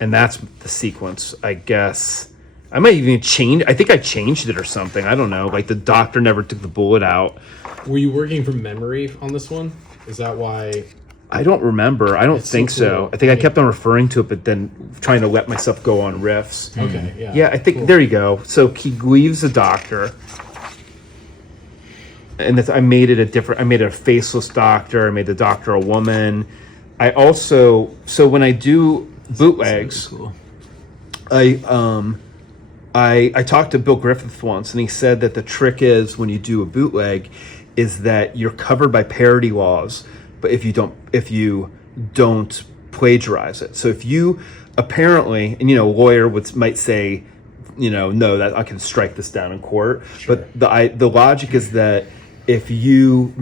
and that's the sequence, I guess. I might even change. I think I changed it or something. I don't know. Like the doctor never took the bullet out. Were you working from memory on this one? Is that why? I don't remember. I don't It's so think so. cool. I think I kept on referring to it, but then trying to let myself go on riffs. Okay. Yeah. Yeah, I think Cool. there you go. So he leaves the doctor, and I made it a different. I made it a faceless doctor. I made the doctor a woman. I also when I do bootlegs, Cool. I talked to Bill Griffith once, and he said that the trick is when you do a bootleg, is that you're covered by parody laws, but if you don't plagiarize it. So if you apparently, and a lawyer might say, no, that I can strike this down in court. Sure. But the logic is that if you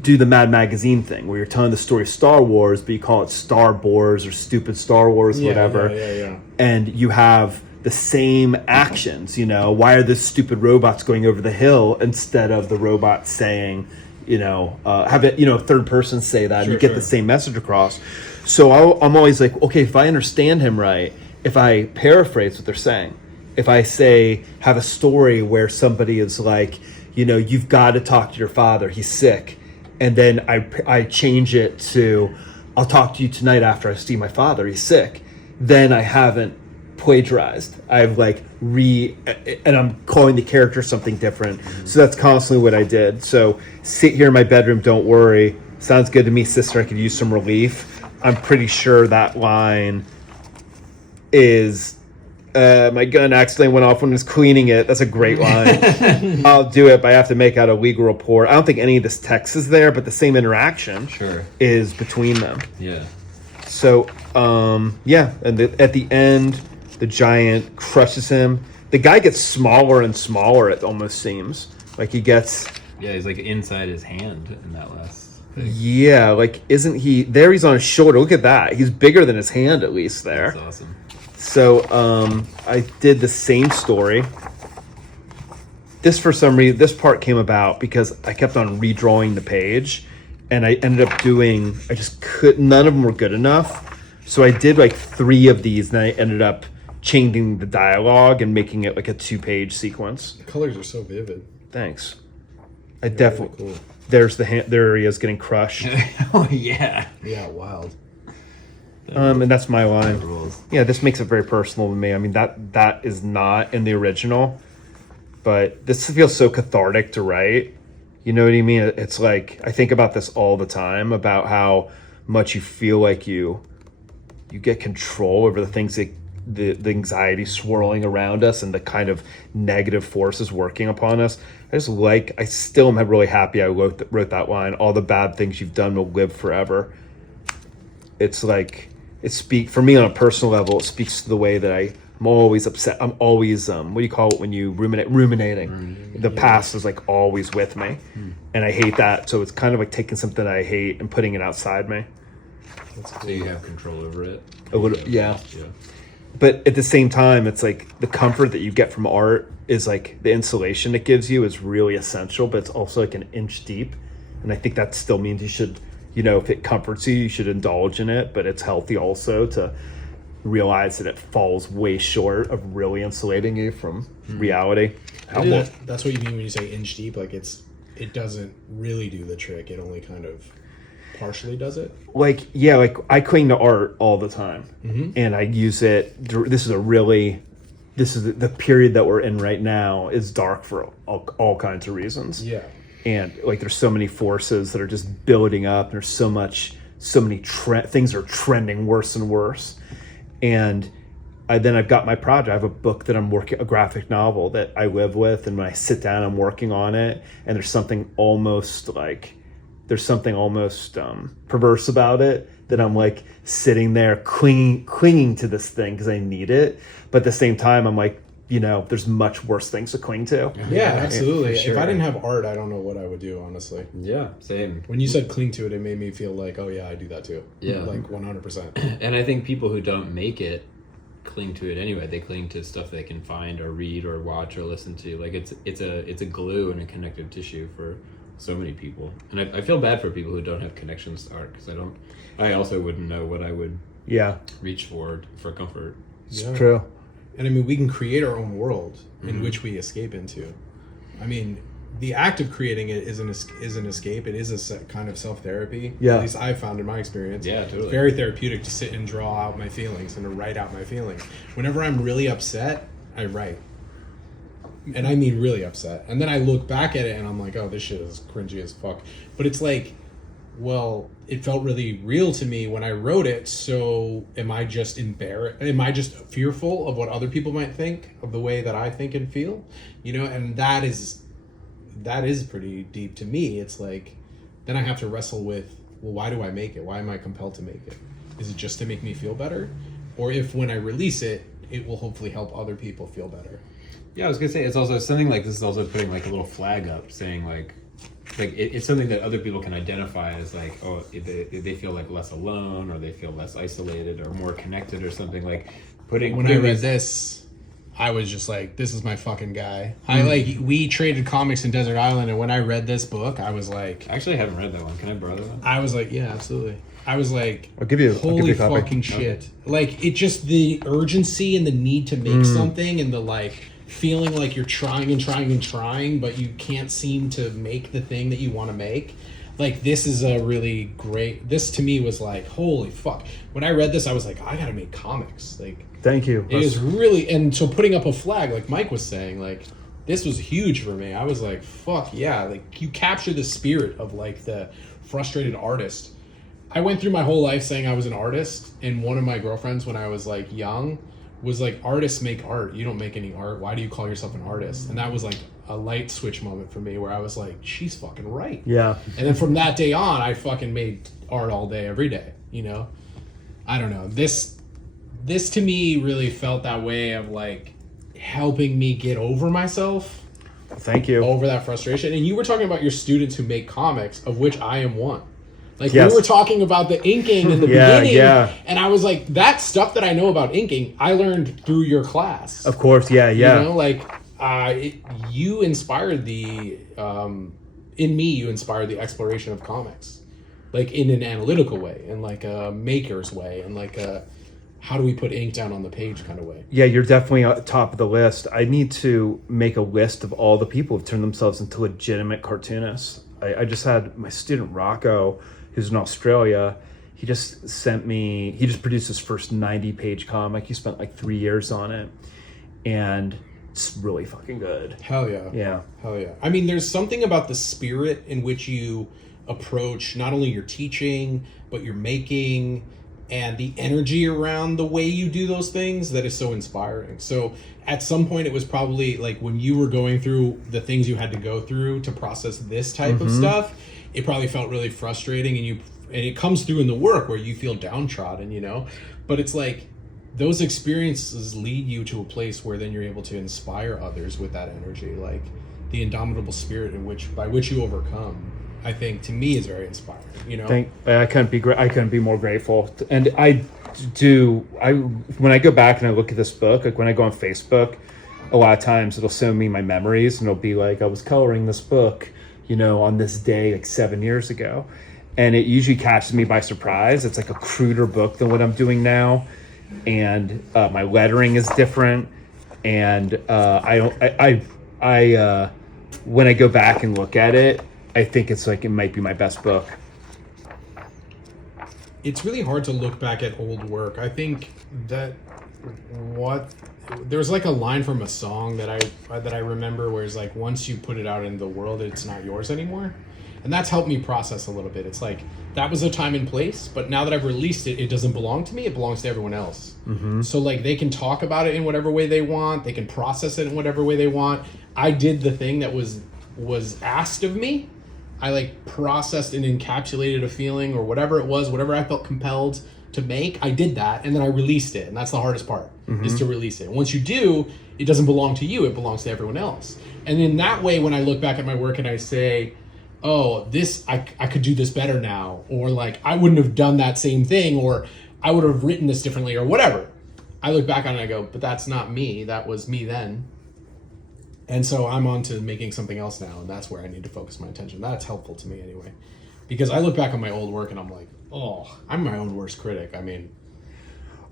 do the Mad Magazine thing where you're telling the story of Star Wars, but you call it Star Wars or Stupid Star Wars, whatever, Yeah. and you have the same actions, why are the stupid robots going over the hill instead of the robots saying, have it, third person say that, and you get Sure. the same message across. So I'm always like, okay, if I understand him right, if I paraphrase what they're saying, if I say, have a story where somebody is like, you've got to talk to your father, he's sick. And then I change it to, I'll talk to you tonight after I see my father, he's sick. Then I haven't plagiarized. I've and I'm calling the character something different. Mm-hmm. So that's constantly what I did. So sit here in my bedroom, don't worry. Sounds good to me, sister, I could use some relief. I'm pretty sure that line is my gun accidentally went off when I was cleaning it. That's a great line. I'll do it, but I have to make out a legal report. I don't think any of this text is there, but the same interaction is between them. Yeah. So, and at the end, the giant crushes him. The guy gets smaller and smaller, it almost seems. Like he gets... Yeah, he's like inside his hand in that last thing. Yeah, like isn't he... There he's on his shoulder. Look at that. He's bigger than his hand, at least, there. That's awesome. So, I did the same story. This, for some reason, this part came about because I kept on redrawing the page. And I ended up doing... I just couldn't... None of them were good enough. So I did like 3 of these, and I ended up changing the dialogue and making it like a 2-page sequence. The colors are so vivid. Thanks. I definitely... Really cool. There's the hand... There he is getting crushed. Oh, yeah. Yeah, wild. And that's my line. Yeah, this makes it very personal to me. I mean, that is not in the original, but this feels so cathartic to write. You know what I mean? It's like, I think about this all the time, about how much you feel like you get control over the things that the anxiety swirling around us and the kind of negative forces working upon us. I still am really happy I wrote that line. All the bad things you've done will live forever. It's like, for me on a personal level, it speaks to the way that I'm always upset. I'm always, what do you call it when you ruminating? The past is like always with me. And I hate that. So it's kind of like taking something I hate and putting it outside me. So you have control over it? A little, yeah. But at the same time, it's like the comfort that you get from art is like the insulation it gives you is really essential, but it's also like an inch deep. And I think that still means you should, if it comforts you, you should indulge in it, but it's healthy also to realize that it falls way short of really insulating you from reality. That's what you mean when you say inch deep. Like it doesn't really do the trick. It only kind of partially does it. Like I cling to art all the time, and I use it. This is the period that we're in right now is dark for all kinds of reasons. Yeah. And like there's so many forces that are just building up. There's so many things are trending worse and worse. And then I've got my project. I have a book that I'm working, a graphic novel that I live with, and when I sit down, I'm working on it. And there's something almost perverse about it that I'm like sitting there clinging to this thing because I need it. But at the same time, I'm like, there's much worse things to cling to. Yeah, absolutely. Sure. If I didn't have art, I don't know what I would do, honestly. Yeah, same. When you said cling to it, it made me feel like, oh yeah, I do that too. Yeah. Like 100%. And I think people who don't make it cling to it anyway. They cling to stuff they can find or read or watch or listen to. Like it's a glue and a connective tissue for so many people. And I feel bad for people who don't have connections to art because I also wouldn't know what I would reach for comfort. It's true. And I mean, we can create our own world in which we escape into. I mean, the act of creating it is an escape. It is a kind of self-therapy. Yeah. At least I've found in my experience. Yeah, totally. It's very therapeutic to sit and draw out my feelings and to write out my feelings. Whenever I'm really upset, I write. And I mean really upset. And then I look back at it and I'm like, oh, this shit is cringy as fuck. But it's like, well, it felt really real to me when I wrote it, so am I just embarrassed? Am I just fearful of what other people might think of the way that I think and feel? And that is pretty deep to me. It's like, then I have to wrestle with, well, why do I make it? Why am I compelled to make it? Is it just to make me feel better? Or if when I release it, it will hopefully help other people feel better? Yeah, I was gonna say, it's also something like this is also putting like a little flag up saying like it's something that other people can identify as like, oh, they feel like less alone or they feel less isolated or more connected or something. Like when I read this, I was just like, this is my fucking guy. We traded comics in Desert Island, and when I read this book, I was like, actually I haven't read that one. Can I borrow that one? I was like, yeah, absolutely. I was like, I'll give you a copy. Fucking shit. Okay. Like, it just, the urgency and the need to make something and the like feeling like you're trying and trying and trying, but you can't seem to make the thing that you want to make. Like, this is a really great, this to me was like, holy fuck. When I read this, I was like, I gotta make comics. Like, thank you. It is really, and so putting up a flag, like Mike was saying, like, this was huge for me. I was like, fuck yeah. Like, you capture the spirit of like the frustrated artist. I went through my whole life saying I was an artist, and one of my girlfriends when I was like young was like, artists make art. You don't make any art. Why do you call yourself an artist? And that was like a light switch moment for me where I was like, she's fucking right. Yeah. And then from that day on, I fucking made art all day, every day, you know? I don't know. This to me really felt that way of like helping me get over myself. Thank you. Over that frustration. And you were talking about your students who make comics, of which I am one. Like, yes. we were talking about the inking in the beginning, and I was like, that stuff that I know about inking, I learned through your class. Of course, yeah. You know, like, you inspired in me, you inspired the exploration of comics. Like, in an analytical way, in like a maker's way, and like a, how do we put ink down on the page kind of way. Yeah, you're definitely at top of the list. I need to make a list of all the people who've turned themselves into legitimate cartoonists. I just had my student Rocco, who's in Australia. He just produced his first 90-page comic. He spent like 3 years on it, and it's really fucking good. Hell yeah. Yeah. Hell yeah. I mean, there's something about the spirit in which you approach not only your teaching, but your making, and the energy around the way you do those things that is so inspiring. So at some point, it was probably like when you were going through the things you had to go through to process this type of stuff, it probably felt really frustrating, and it comes through in the work where you feel downtrodden, you know? But it's like those experiences lead you to a place where then you're able to inspire others with that energy, like the indomitable spirit by which you overcome. I think to me is very inspiring, you know. I couldn't be more grateful. And when I go back and I look at this book, like when I go on Facebook, a lot of times it'll show me my memories, and it'll be like, I was coloring this book, you know, on this day like 7 years ago, and it usually catches me by surprise. It's like a cruder book than what I'm doing now, and my lettering is different, and when I go back and look at it, I think it's like it might be my best book. It's really hard to look back at old work. I think that there's like a line from a song that I remember where it's like, once you put it out in the world, it's not yours anymore. And that's helped me process a little bit. It's like, that was a time and place, but now that I've released it, it doesn't belong to me, it belongs to everyone else. So like, they can talk about it in whatever way they want, they can process it in whatever way they want. I did the thing that was asked of me. I like processed and encapsulated a feeling or whatever it was, whatever I felt compelled to make, I did that, and then I released it. And that's the hardest part, is to release it. Once you do, it doesn't belong to you, it belongs to everyone else. And in that way, when I look back at my work and I say, oh, this, I could do this better now, or like, I wouldn't have done that same thing, or I would have written this differently, or whatever. I look back on it and I go, but that's not me, that was me then. And so I'm on to making something else now, and that's where I need to focus my attention. That's helpful to me anyway. Because I look back on my old work and I'm like, oh, I'm my own worst critic. I mean,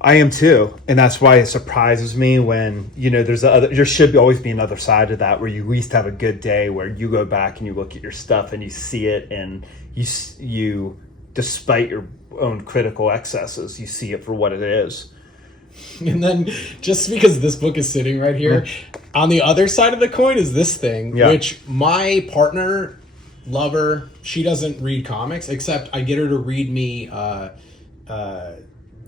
I am too, and that's why it surprises me when, you know, there should always be another side of that, where you at least have a good day where you go back and you look at your stuff and you see it, and you despite your own critical excesses, you see it for what it is. And then just because this book is sitting right here, on the other side of the coin is this thing, which my partner, lover, she doesn't read comics, except I get her to read me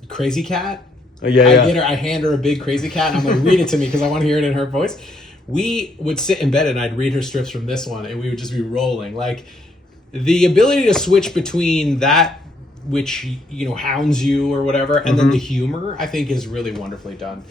Crazy Cat. I hand her a big Crazy Cat, and I'm like, read it to me because I want to hear it in her voice. We would sit in bed and I'd read her strips from this one, and we would just be rolling. Like, the ability to switch between that which, you know, hounds you or whatever, and then the humor, I think, is really wonderfully done.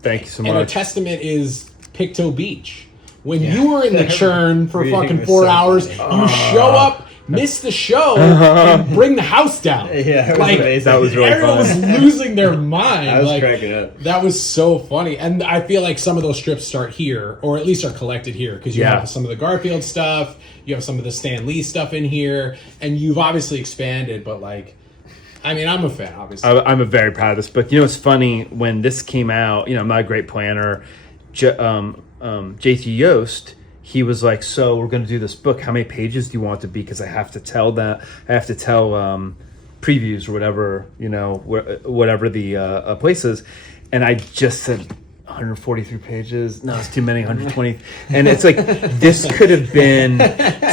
Thank you so much. And a testament is Pictou Beach. When you were in the churn for fucking 4 hours, you show up, miss the show, and bring the house down. Yeah, it was like, amazing. That was really everyone fun. was losing their mind. I was like, cracking up. That was so funny. And I feel like some of those strips start here, or at least are collected here, because you have some of the Garfield stuff, you have some of the Stan Lee stuff in here, and you've obviously expanded, but like, I mean, I'm a fan, obviously. I'm very proud of this book. You know, it's funny, when this came out, you know, I'm not a great planner. JT Yost, he was like, so we're going to do this book. How many pages do you want it to be? Because I have to tell previews or whatever, you know, whatever the place is. And I just said, 143 pages. No, it's too many. 120. And it's like, this could have been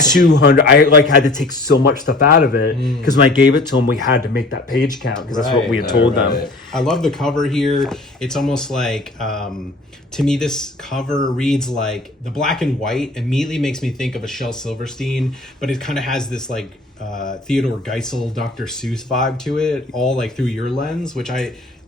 200. I like had to take so much stuff out of it because when I gave it to him, we had to make that page count because that's what we had told them. I love the cover here. It's almost like, to me, this cover reads like the black and white immediately makes me think of a Shel Silverstein, but it kind of has this like Theodore Geisel, Dr. Seuss vibe to it, all like through your lens, which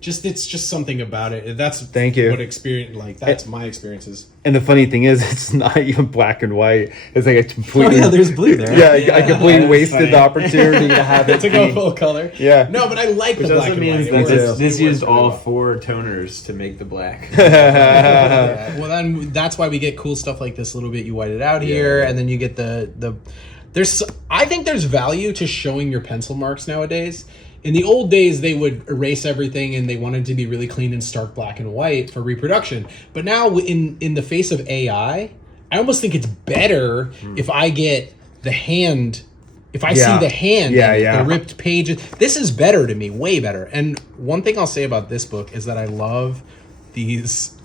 it's just something about it. That's thank you. What experience like that's my experiences. And the funny thing is, it's not even black and white. It's like a completely. Oh yeah, there's blue there. Yeah, I completely wasted the opportunity to have it to go full color. Yeah. No, but I like the black and white. This used all 4 toners to make the black. Yeah. Well, then that's why we get cool stuff like this. Little bit you white it out here, and then you get the. I think there's value to showing your pencil marks nowadays. In the old days, they would erase everything and they wanted to be really clean and stark black and white for reproduction. But now, in the face of AI, I almost think it's better if I get the hand. If I see the hand, the ripped pages. This is better to me, way better. And one thing I'll say about this book is that I love these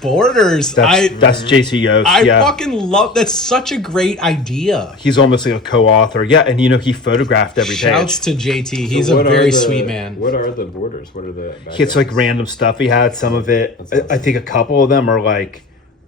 borders. That's JC Yost. I fucking love. That's such a great idea. He's almost like a co-author. Yeah, and he photographed every page. Shouts to JT. He's a very sweet man. What are the borders? What are the? It's like random stuff he had. Some of it, awesome. I think a couple of them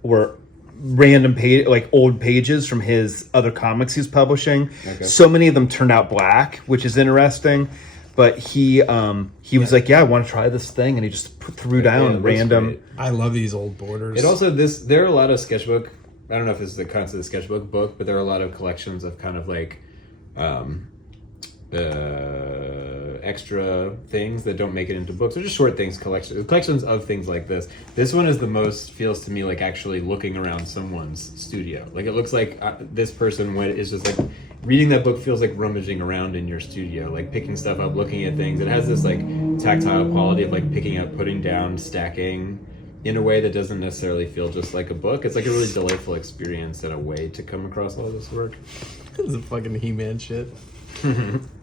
were random page, like old pages from his other comics he's publishing. Okay. So many of them turned out black, which is interesting. But he was like, I want to try this thing, and he just threw down random. Great. I love these old borders. It also there are a lot of sketchbook. I don't know if this is the concept of the sketchbook book, but there are a lot of collections of kind of like extra things that don't make it into books. They're just short things, collections of things like this. This one is the most feels to me like actually looking around someone's studio. Like it looks like this person is just like. Reading that book feels like rummaging around in your studio, like picking stuff up, looking at things. It has this like tactile quality of like picking up, putting down, stacking in a way that doesn't necessarily feel just like a book. It's like a really delightful experience and a way to come across all this work. This is fucking He-Man shit.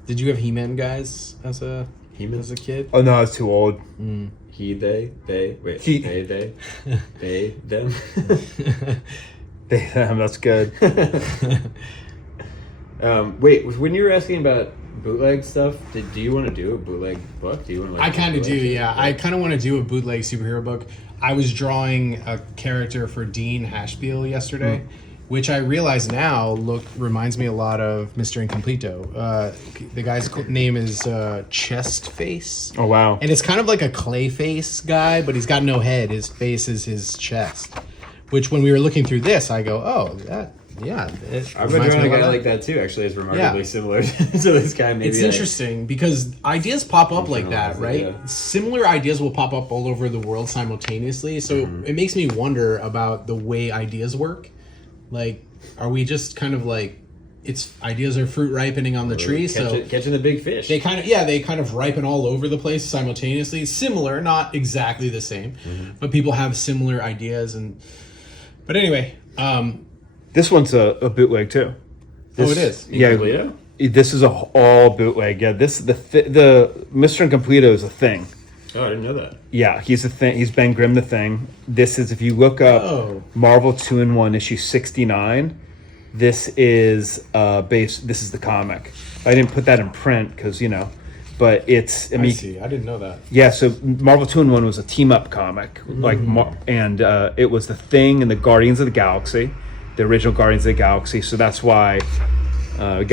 Did you have He-Man guys as a kid? Oh no, I was too old. He, they, wait, he, they, them. They, them, that's good. Wait, when you were asking about bootleg stuff, do you want to do a bootleg book? Do you want to? I kind of do, yeah. I kind of want to do a bootleg superhero book. I was drawing a character for Dean Hashbiel yesterday, which I realize now reminds me a lot of Mr. Incompleto. The guy's name is Chest Face. Oh wow! And it's kind of like a clay face guy, but he's got no head. His face is his chest. Which, when we were looking through this, I go, oh, that. Yeah, I've been drawing a guy like that too. Actually, it's remarkably similar to this guy. Maybe it's interesting because ideas pop up like that, right? Yeah. Similar ideas will pop up all over the world simultaneously. So it makes me wonder about the way ideas work. Like, are we just kind of like ideas are fruit ripening on the tree? Catching the big fish. They kind of ripen all over the place simultaneously. Similar, not exactly the same, but people have similar ideas. But anyway. This one's a bootleg too. It is. Yeah, this is all bootleg. Yeah, this the Mr. Incompleto is a thing. Oh, I didn't know that. Yeah, he's a thing. He's Ben Grimm the Thing. This is, if you look up Marvel 2-in-1 issue 69. This is This is the comic. I didn't put that in print because but it's. I see. I didn't know that. Yeah, so Marvel 2-in-1 was a team up comic, and it was the Thing and the Guardians of the Galaxy. The original Guardians of the Galaxy, so that's why I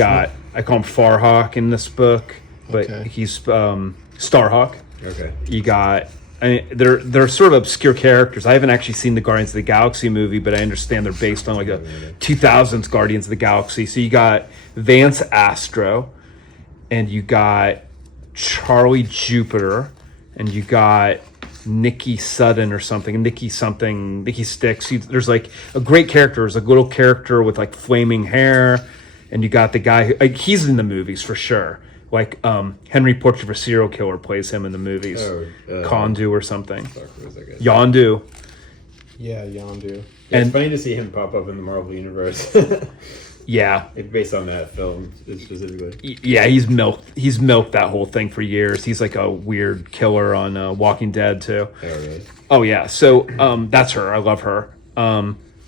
call him Farhawk in this book, but he's Starhawk. Okay. You got, they're sort of obscure characters. I haven't actually seen the Guardians of the Galaxy movie, but I understand they're based on like a 2000s Guardians of the Galaxy. So you got Vance Astro, and you got Charlie Jupiter, and you got Nikki Sudden or something, Nikki Sticks. There's like a great character. There's a little character with like flaming hair, and you got the guy who, he's in the movies for sure. Like Henry Portrait of a Serial Killer plays him in the movies. Kondu or something. Yondu. Yeah, Yondu. Yeah, it's funny to see him pop up in the Marvel universe. Yeah. Based on that film specifically. Yeah, he's milked that whole thing for years. He's like a weird killer on Walking Dead too. Oh, really? Oh yeah. So that's her. I love her.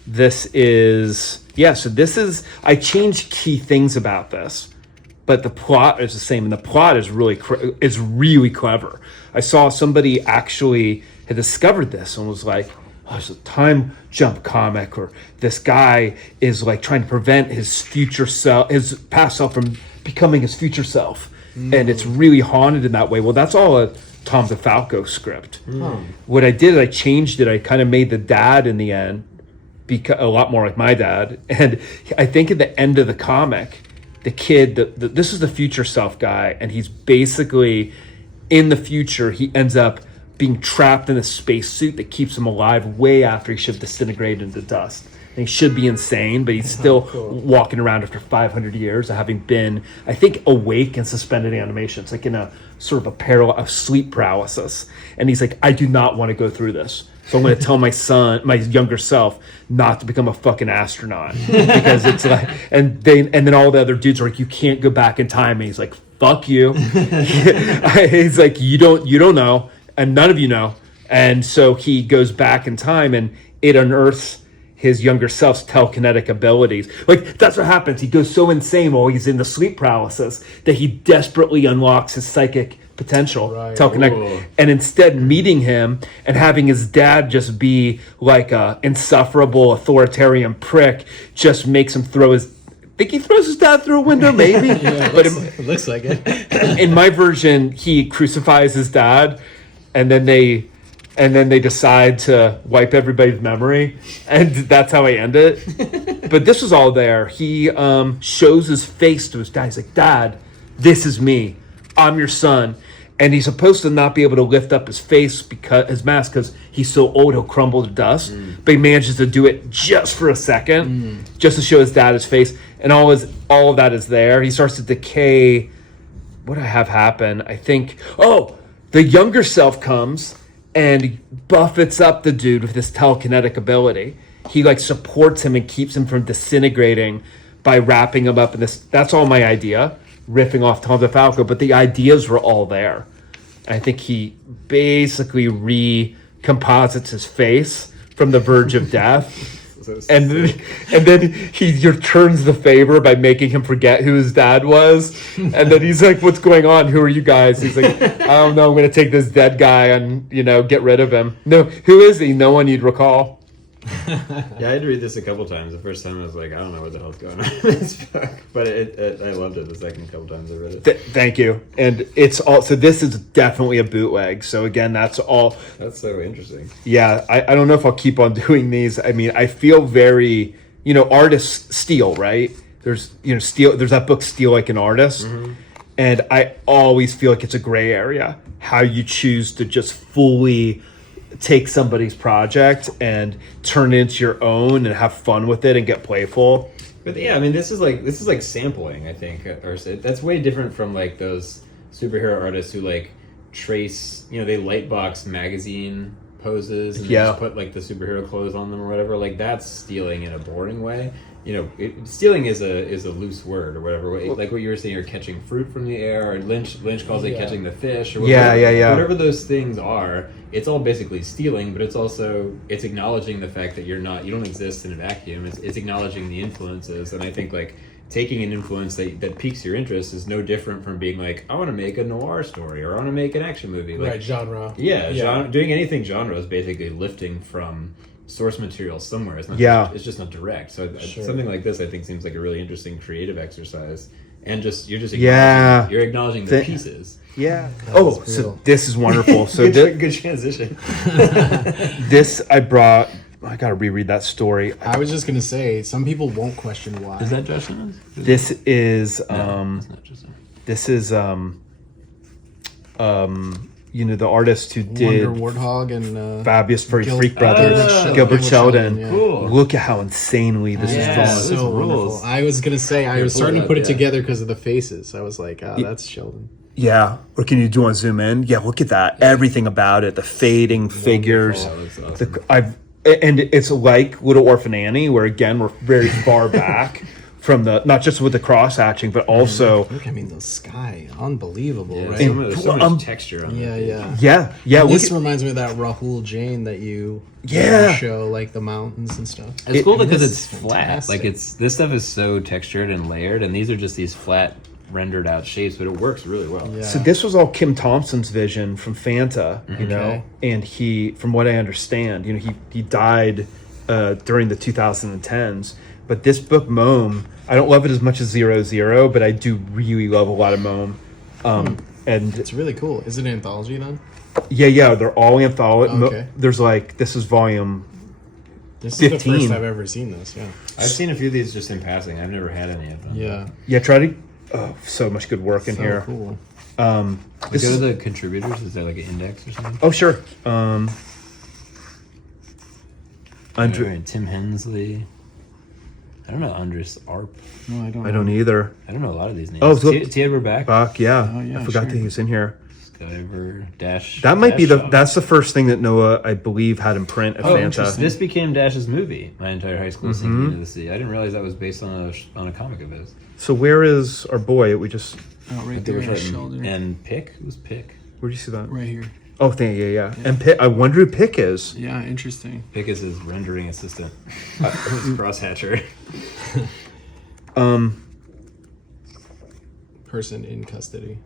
This is I changed key things about this, but the plot is the same, and the plot is really clever. I saw somebody actually had discovered this and was like, oh, it's a time jump comic, or this guy is like trying to prevent his past self from becoming his future self. And it's really haunted in that way. Well, that's all a Tom DeFalco script. What I did, I changed it. I kind of made the dad in the end a lot more like my dad. And I think at the end of the comic, the kid, this is the future self guy, and he's basically in the future. He ends up being trapped in a spacesuit that keeps him alive way after he should have disintegrated into dust. And he should be insane, but he's still walking around after 500 years of having been, I think, awake and suspended animation. It's like in a sort of a sleep paralysis. And he's like, I do not want to go through this. So I'm going to tell my younger self, not to become a fucking astronaut, because it's like, and then all the other dudes are like, you can't go back in time. And he's like, fuck you. He's like, you don't know, and none of you know. And so he goes back in time, and it unearths his younger self's telekinetic abilities. Like, that's what happens. He goes so insane while he's in the sleep paralysis that he desperately unlocks his psychic potential, telekinetic, and instead meeting him and having his dad just be like a insufferable authoritarian prick just makes him think he throws his dad through a window, maybe. But it looks like it. In my version, he crucifies his dad, and then they decide to wipe everybody's memory, and that's how I end it. But this was all there. He shows his face to his dad. He's like, Dad, this is me. I'm your son. And he's supposed to not be able to lift up his face, his mask, because he's so old he'll crumble to dust. But he manages to do it just for a second, just to show his dad his face. And all of that is there. He starts to decay. What do I have happen? I think, the younger self comes and buffets up the dude with this telekinetic ability. He like supports him and keeps him from disintegrating by wrapping him up in this. That's all my idea, riffing off Tom DeFalco, but the ideas were all there. I think he basically recomposites his face from the verge of death. And then he returns the favor by making him forget who his dad was. And then he's like, what's going on? Who are you guys? He's like, I don't know. I'm going to take this dead guy and, get rid of him. No, who is he? No one you'd recall. Yeah, I had to read this a couple times. The first time I was like, I don't know what the hell's going on in this book. But I loved it the second couple times I read it. Thank you. And it's all, so this is definitely a bootleg. So again, that's all. That's so interesting. Yeah, I don't know if I'll keep on doing these. I mean, I feel very, artists steal, right? There's, steal. There's that book, Steal Like an Artist. Mm-hmm. And I always feel like it's a gray area. How you choose to just fully take somebody's project and turn it into your own and have fun with it and get playful. But yeah, I mean, this is like sampling, I think, or that's way different from like those superhero artists who like trace, they lightbox magazine poses and just put like the superhero clothes on them or whatever. Like that's stealing in a boring way. Stealing is a loose word or whatever. Like what you were saying, you're catching fruit from the air, or Lynch calls it catching the fish, or whatever. Yeah. Whatever those things are, it's all basically stealing, but it's acknowledging the fact that you don't exist in a vacuum. It's acknowledging the influences, and I think like taking an influence that piques your interest is no different from being like, I want to make a noir story, or I want to make an action movie. Like, right, genre. Yeah, genre, doing anything genre is basically lifting from source material somewhere. It's not. It's just not direct. So something like this, I think, seems like a really interesting creative exercise, and you're acknowledging the pieces. Yeah. So this is wonderful. So good transition. This I brought. I gotta reread that story. I was just gonna say, some people won't question why. Is that Justin? This is it's not Justin. This is the artist who did Wonder Warthog and Fabulous Furry Freak Brothers, Gilbert Sheldon. Yeah. Cool. Look at how insanely this is drawn. So wonderful. rules. I was gonna say, I was starting to put it together because of the faces. I was like, that's Sheldon. Yeah. Or can you do a zoom in? Yeah, look at that. Everything about it. The fading figures. That looks awesome. And it's like Little Orphan Annie, where again we're very far back from the not just with the cross hatching, but also Look, I mean, the sky, unbelievable, Yeah, right? there's so much texture on Yeah, it. yeah. yeah. This reminds me of that Rahul Jain that you show, like the mountains and stuff. It's cool because this it's is flat. fantastic. Like this stuff is so textured and layered, and these are just these flat rendered out shapes, but it works really well. Yeah. So this was all Kim Thompson's vision from Fanta, you know, and he, from what I understand, you know, he died during the 2010s. But this book, Mome, I don't love it as much as 00, but I do really love a lot of Mome. And It's really cool. Is it an anthology then? yeah, they're all anthology. Okay. There's like, this is volume. This is 15. the first I've ever seen this. Yeah. I've seen a few of these just in passing. I've never had any of them. Yeah. Yeah, try to. Oh, so much good work in So here. cool. Go to the contributors. Is there like an index or something? Oh, sure. Andre, Tim Hensley. I don't know Andres Arp. No, I don't. I don't either. I don't know a lot of these names. Oh, look. T. Edward Bach. Bach, yeah. Oh, yeah, I forgot sure. that he was in here. Skyver Dash. That might be Dash that's the first thing that Noah, I believe, had in print at Oh, Fanta. interesting. This became Dash's movie. My entire high school sinking into the sea. I didn't realize that was based on a comic of his. So where is our boy? We just Oh, right It there was on his written- shoulder. And Pick. Who's Pick? where'd you see that? Right here. Oh, yeah. And Pick, I wonder who Pick is. Yeah, interesting. Pick is his rendering assistant. His crosshatcher. Person in custody.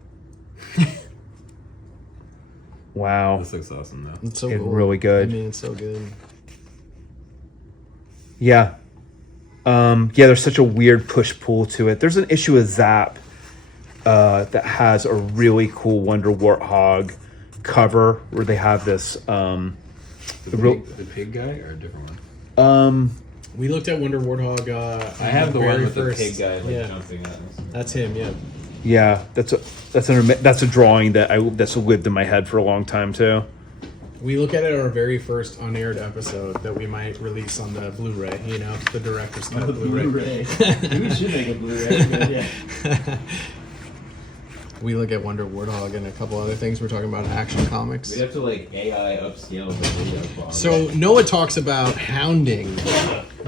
Wow, This looks awesome though. It's so It's cool. really good. I mean, it's so good. yeah. There's such a weird push pull to it. There's an issue with Zap that has a really cool Wonder Warthog cover where they have this. The real- pig guy or a different one? We looked at Wonder Warthog. I have the one very with first, the pig guy yeah, jumping at us. that's him. Yeah. Yeah, that's a drawing that's lived in my head for a long time too. We look at it our very first unaired episode that we might release on the Blu-ray. You know, the director's cut Blu-ray. We should make a Blu-ray. Yeah. We look at Wonder Warthog and a couple other things. We're talking about Action Comics. We have to like AI upscale the video quality. So Noah talks about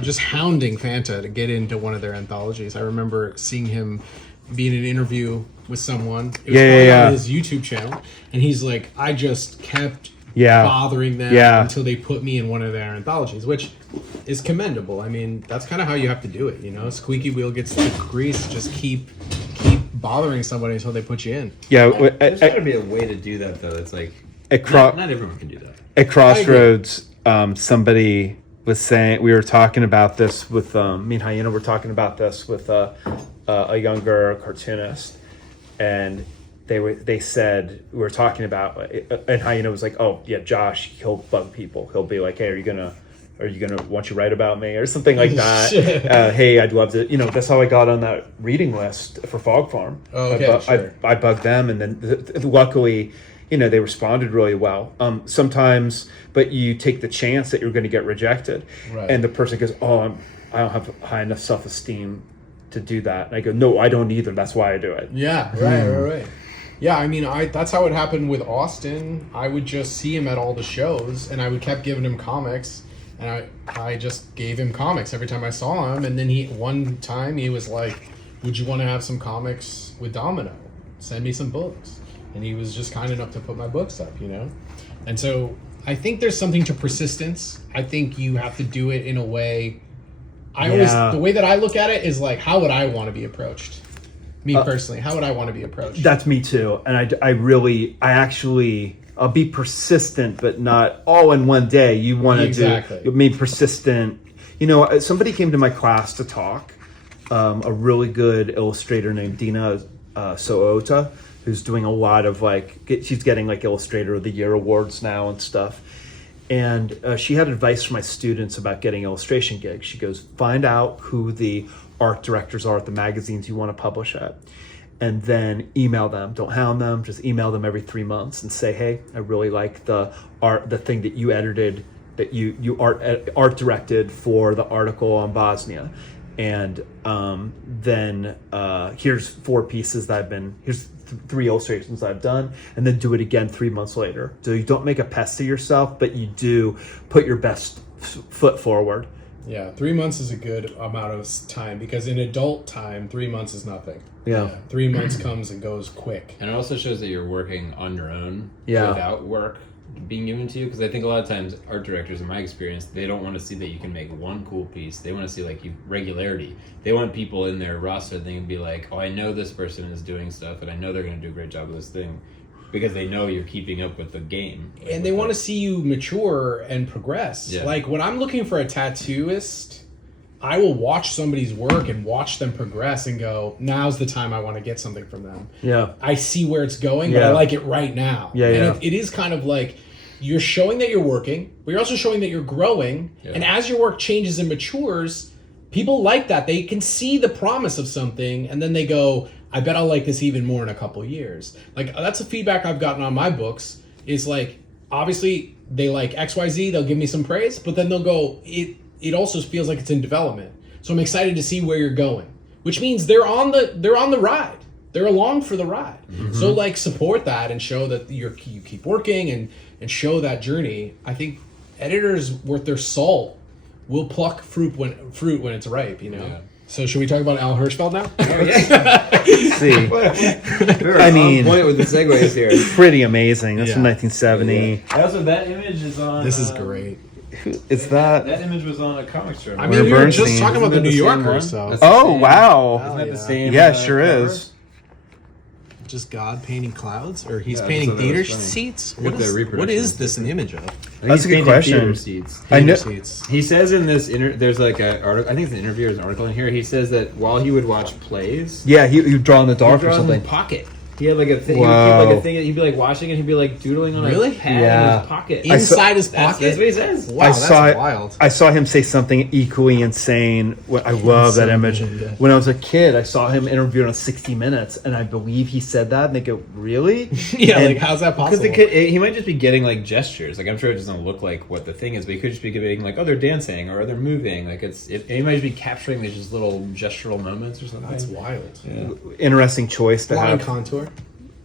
just hounding Fanta to get into one of their anthologies. I remember seeing him be in an interview with someone. It was probably on his YouTube channel, and he's like, I just kept bothering them until they put me in one of their anthologies, which is commendable. I mean, that's kind of how you have to do it, you know? Squeaky wheel gets the grease. Just keep bothering somebody until they put you in. Yeah, there's got to be a way to do that though. It's like not everyone can do that. At Crossroads, somebody was saying, we were talking about this with me and Hyena were talking about this with a younger cartoonist, and they said, we were talking about, and Hyena was like, oh yeah, Josh, he'll bug people. He'll be like, hey, are you gonna want you to write about me or something like that? Hey, I'd love to. You know, that's how I got on that reading list for Fog Farm. Oh, okay, sure. I bugged them, and then luckily, you know, they responded really well. Sometimes, but you take the chance that you're going to get rejected, Right. and the person goes, "Oh, I don't have high enough self-esteem to do that." And I go, "No, I don't either. That's why I do it." Yeah, right. Yeah, I mean, that's how it happened with Austin. I would just see him at all the shows, and I would kept giving him comics, and I just gave him comics every time I saw him. And then one time he was like, "Would you want to have some comics with Domino? Send me some books." And he was just kind enough to put my books up, you know? And so I think there's something to persistence. I think you have to do it in a way. The way that I look at it is like, how would I want to be approached? Me personally, how would I want to be approached? That's me too, and I'll be persistent, but not all in one day. You want to be persistent. You know, somebody came to my class to talk. A really good illustrator named Dina Soota, who's doing a lot of she's getting like Illustrator of the Year awards now and stuff. And she had advice for my students about getting illustration gigs. She goes, find out who the art directors are at the magazines you want to publish at, and then email them. Don't hound them, just email them every 3 months and say, hey, I really like the thing that you edited, that you art directed for the article on Bosnia. And then here's 4 pieces that here's 3 illustrations I've done, and then do it again 3 months later. So you don't make a pest of yourself, but you do put your best foot forward. Yeah, 3 months is a good amount of time because in adult time, 3 months is nothing. Yeah. 3 months comes and goes quick. And it also shows that you're working on your own Yeah. without work being given to you. Because I think a lot of times art directors, in my experience, they don't want to see that you can make one cool piece. They want to see like regularity. They want people in their roster that can be like, oh, I know this person is doing stuff, and I know they're going to do a great job with this thing. Because they know you're keeping up with the game. And they want to see you mature and progress. Yeah. Like when I'm looking for a tattooist, I will watch somebody's work and watch them progress and go, now's the time I want to get something from them. Yeah. I see where it's going, but Yeah. I like it right now. Yeah, and yeah. it is kind of like you're showing that you're working, but you're also showing that you're growing. Yeah. And as your work changes and matures, people like that. They can see the promise of something, and then they go, I bet I'll like this even more in a couple years. Like, that's the feedback I've gotten on my books, is like, obviously, they like XYZ, they'll give me some praise, but then they'll go, it also feels like it's in development. So I'm excited to see where you're going, which means they're on the ride. They're along for the ride. Mm-hmm. So like support that and show that you keep working and show that journey. I think editors worth their salt will pluck fruit when it's ripe, you know? Yeah. So should we talk about Al Hirschfeld now? See, We're I on mean- point with the segues here. pretty amazing. That's from Yeah. 1970. Also, that image is on. This is great. Is that? That image was on a comic strip. I mean, we were just Bernstein. talking about the Isn't New that the same Yorker, one? so That's the Oh same- wow! Isn't that yeah. the same? Yeah, it sure cover? is. just God painting clouds, or he's Yeah, I painting thought that was theater funny. seats. With What the is reproduction. this an image of? I think That's he's a good painting question. theater seats. I know. Theater seats. He says in this there's like a article. I think it's an interview or an article in here. He says that while he would watch plays, Yeah, he draw in the dark he'd or draw in something. his pocket. He had like a thing. Wow. He would keep like a thing. He'd be like watching it. He'd be like doodling on Really? a pad in Yeah. his pocket. Inside his That's pocket. what he says. Wow, that's wild. I saw him say something equally insane. I love that image. Yeah. When I was a kid, I saw him interviewed on 60 Minutes, and I believe he said that. And they go, "Really?" Yeah, And- like how's that Because possible? he might just be getting like gestures. Like I'm sure it doesn't look like what the thing is, but he could just be getting like, oh, they're dancing or they're moving. Like he might just be capturing these just little gestural moments or something. That's wild. Yeah. Interesting choice to Line have. contour.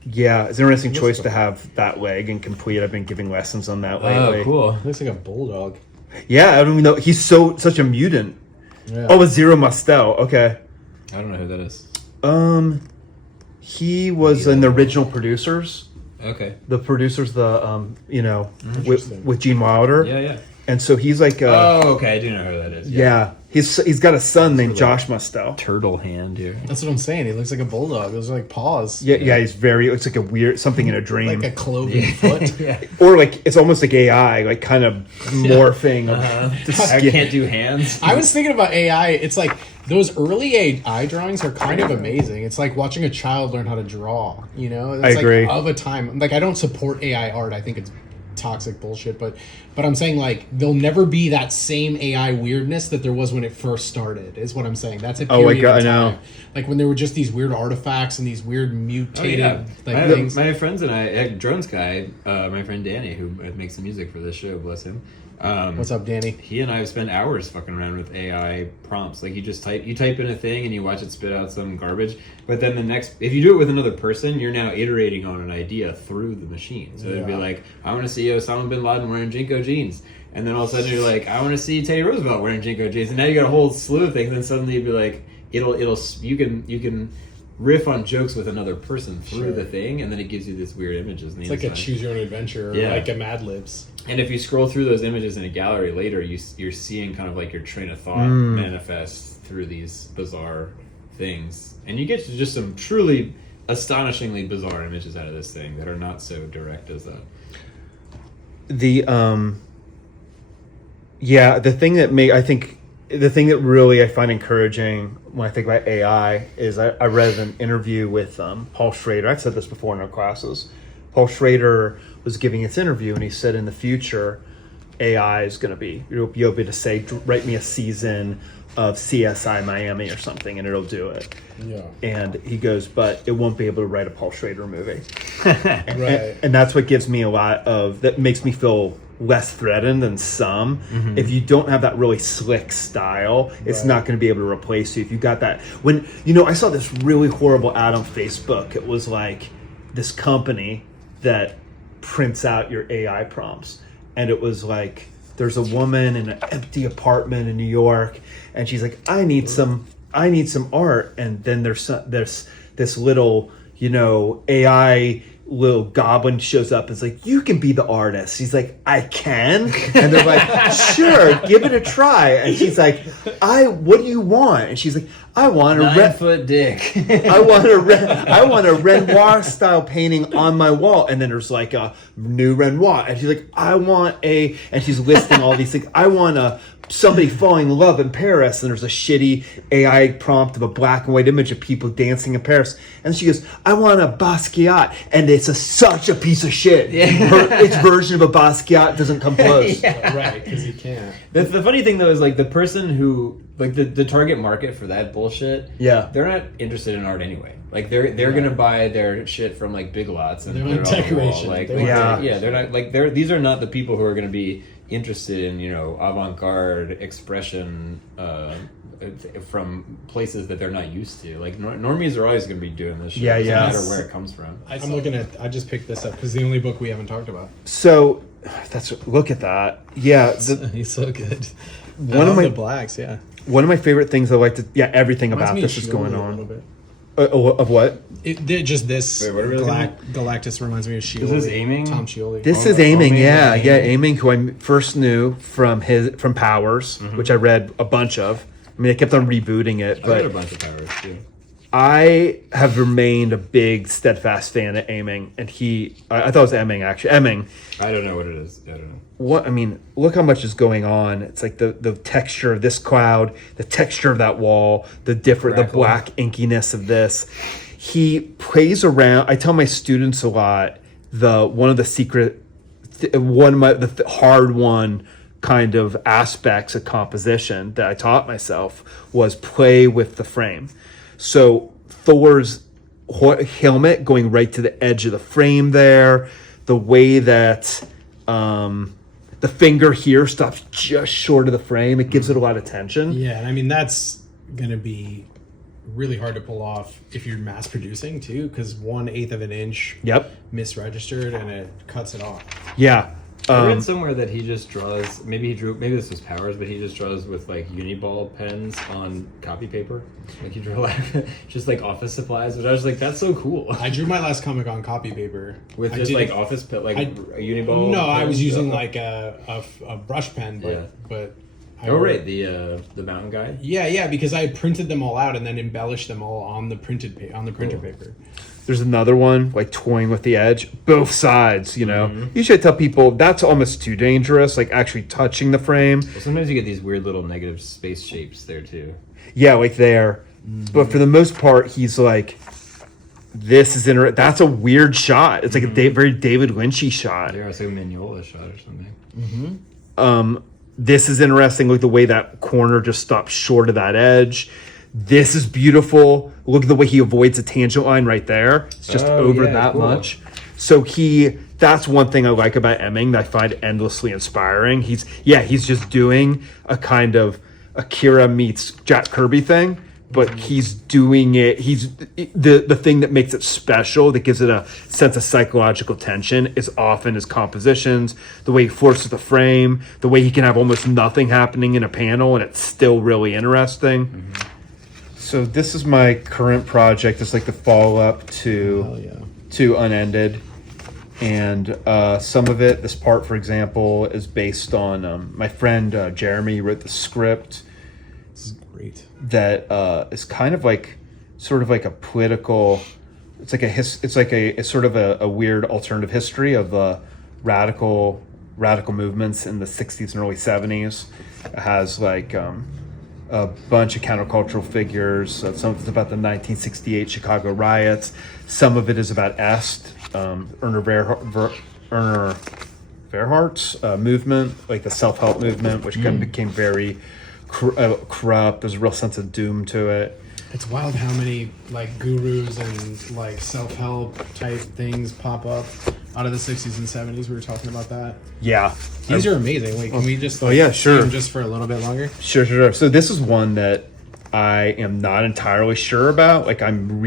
Yeah, it's an interesting choice cool. to have that leg and complete. I've been giving lessons on that Oh, lately. cool. Looks like a bulldog. Yeah, I don't even know. He's such a mutant. Yeah. Oh, it's Zero Mostel. Okay. I don't know who that is. He was in the original producers. Okay. The producers, Interesting. with Gene Wilder. Yeah, yeah. And so he's like, Oh, okay. I do know who that is. yeah, he's got a son named Josh Mostel. Turtle hand here. That's what I'm saying. He looks like a bulldog. Those are like paws. Yeah, he's very. It's like a weird something in a dream, Like a cloven foot. Yeah. or like it's almost like AI, like kind of morphing. Of the I skin. can't do hands. I was thinking about AI. It's like those early AI drawings are kind of amazing. It's like watching a child learn how to draw. You know, it's I agree. Like of a time. Like I don't support AI art. I think it's toxic bullshit. But I'm saying like there'll never be that same AI weirdness that there was when it first started. Is what I'm saying. That's a Oh my period God, of I know. time. Like when there were just these weird artifacts and these weird mutated like my, things. my friends and I, Drones guy, my friend Danny, who makes the music for this show, bless him. What's up, Danny? He and I have spent hours fucking around with AI prompts. Like you type in a thing and you watch it spit out some garbage. But then if you do it with another person, you're now iterating on an idea through the machine. So it'd be Yeah. like, I want to see Osama bin Laden wearing Jinko jeans. And then all of a sudden you're like, I want to see Teddy Roosevelt wearing Jinko jeans. And now you got a whole slew of things. And then suddenly you'd be like, you can riff on jokes with another person through Sure. the thing, and then it gives you this weird images. It's like a choose your own adventure, or Yeah. like a Mad Libs. And if you scroll through those images in a gallery later, you're seeing kind of like your train of thought manifest through these bizarre things, and you get to just some truly astonishingly bizarre images out of this thing that are not so direct as that. The the thing that really I find encouraging when I think about AI is I read an interview with Paul Schrader. I've said this before in our classes. Paul Schrader was giving this interview, and he said in the future, AI is going to be, you'll be able to say, write me a season of CSI Miami or something, and it'll do it. Yeah. And he goes, but it won't be able to write a Paul Schrader movie. Right. And that's what gives me that makes me feel less threatened than some. Mm-hmm. If you don't have that really slick style, it's Right. not going to be able to replace you. If you got that, when I saw this really horrible ad on Facebook. It was like this company that prints out your AI prompts, and it was like there's a woman in an empty apartment in New York, and she's like, I need some art. And then there's this little, AI little goblin shows up and is like, you can be the artist. She's like, I can? And they're like, sure, give it a try. And she's like, what do you want? And she's like, I want a 9-foot dick. I want a Renoir style painting on my wall. And then there's like a new Renoir. And she's like, and she's listing all these things. I want somebody falling in love in Paris. And there's a shitty AI prompt of a black and white image of people dancing in Paris. And she goes, I want a Basquiat. And it's such a piece of shit. Yeah. Its version of a Basquiat doesn't come close. Yeah. Right, because you can't. The funny thing though is like the person who like the target market for that bullshit. Yeah, they're not interested in art anyway. Like they're gonna buy their shit from like Big Lots and they're put like it on the wall. decoration. Like they're not like these are not the people who are gonna be interested in avant-garde expression from places that they're not used to. Like normies are always gonna be doing this shit. No matter where it comes from. I just picked this up because the only book we haven't talked about. So look at that. Yeah, He's so good. One of my the blacks, yeah. One of my favorite things I like to everything Reminds about me this of is going Shioli a on. little bit. Of what? Just this. Wait, what are we looking at? Galactus reminds me of Shioli. Is this Aiming? Tom Shioli. This is Aiming, yeah. Aiming, who I first knew from Powers, which I read a bunch of. I mean, I kept on rebooting it, I read a but bunch of Powers too. I have remained a big steadfast fan of Aiming, and I thought it was Emming actually. Emming. I don't know what it is. I don't know. What I mean, look how much is going on. It's like the texture of this cloud, the texture of that wall, the black inkiness of this. He plays around. I tell my students a lot. One of the hard one kind of aspects of composition that I taught myself was play with the frame. So Thor's helmet going right to the edge of the frame there, the way that the finger here stops just short of the frame, it gives it a lot of tension. Yeah, and I mean that's gonna be really hard to pull off if you're mass producing too, because 1/8 of an inch misregistered and it cuts it off. Yeah. I read somewhere that he just draws. Maybe this was Powers, but he just draws with like Uniball pens on copy paper. Like he drew just like office supplies. But I was like, that's so cool. I drew my last comic on copy paper With just like office pen, like a Uniball. No, I was using like a brush pen, but. Right, the mountain guy. Yeah, because I printed them all out and then embellished them all on the printer paper. There's another one like toying with the edge, both sides. You should tell people that's almost too dangerous. Like actually touching the frame. Well, sometimes you get these weird little negative space shapes there too. Yeah, like there. But for the most part, he's like, this is that's a weird shot. It's like a very David Lynchy shot. Yeah, it's like a Mignola shot or something. This is interesting, like the way that corner just stops short of that edge. This is beautiful. Look at the way he avoids a tangent line right there. It's just over that much. So that's one thing I like about Emming that I find endlessly inspiring. He's just doing a kind of Akira meets Jack Kirby thing, but he's doing it. He's the thing that makes it special, that gives it a sense of psychological tension, is often his compositions, the way he forces the frame, the way he can have almost nothing happening in a panel and it's still really interesting. So this is my current project. It's like the follow-up to Unended. And some of it, this part, for example, is based on my friend Jeremy wrote the script. This is great. That is kind of like, sort of like a political. It's like it's sort of a weird alternative history of the radical movements in the 60s and early 70s. It has like a bunch of countercultural figures. Some of it's about the 1968 Chicago riots. Some of it is about Est, Erner Verhardt's movement, like the self-help movement, which kind of became very corrupt. There's a real sense of doom to it. It's wild how many like gurus and like self-help type things pop up out of the 60s and 70s. We were talking about that. Yeah. These are amazing. Wait, can we just sure. see them just for a little bit longer? Sure. So this is one that I am not entirely sure about. Like I'm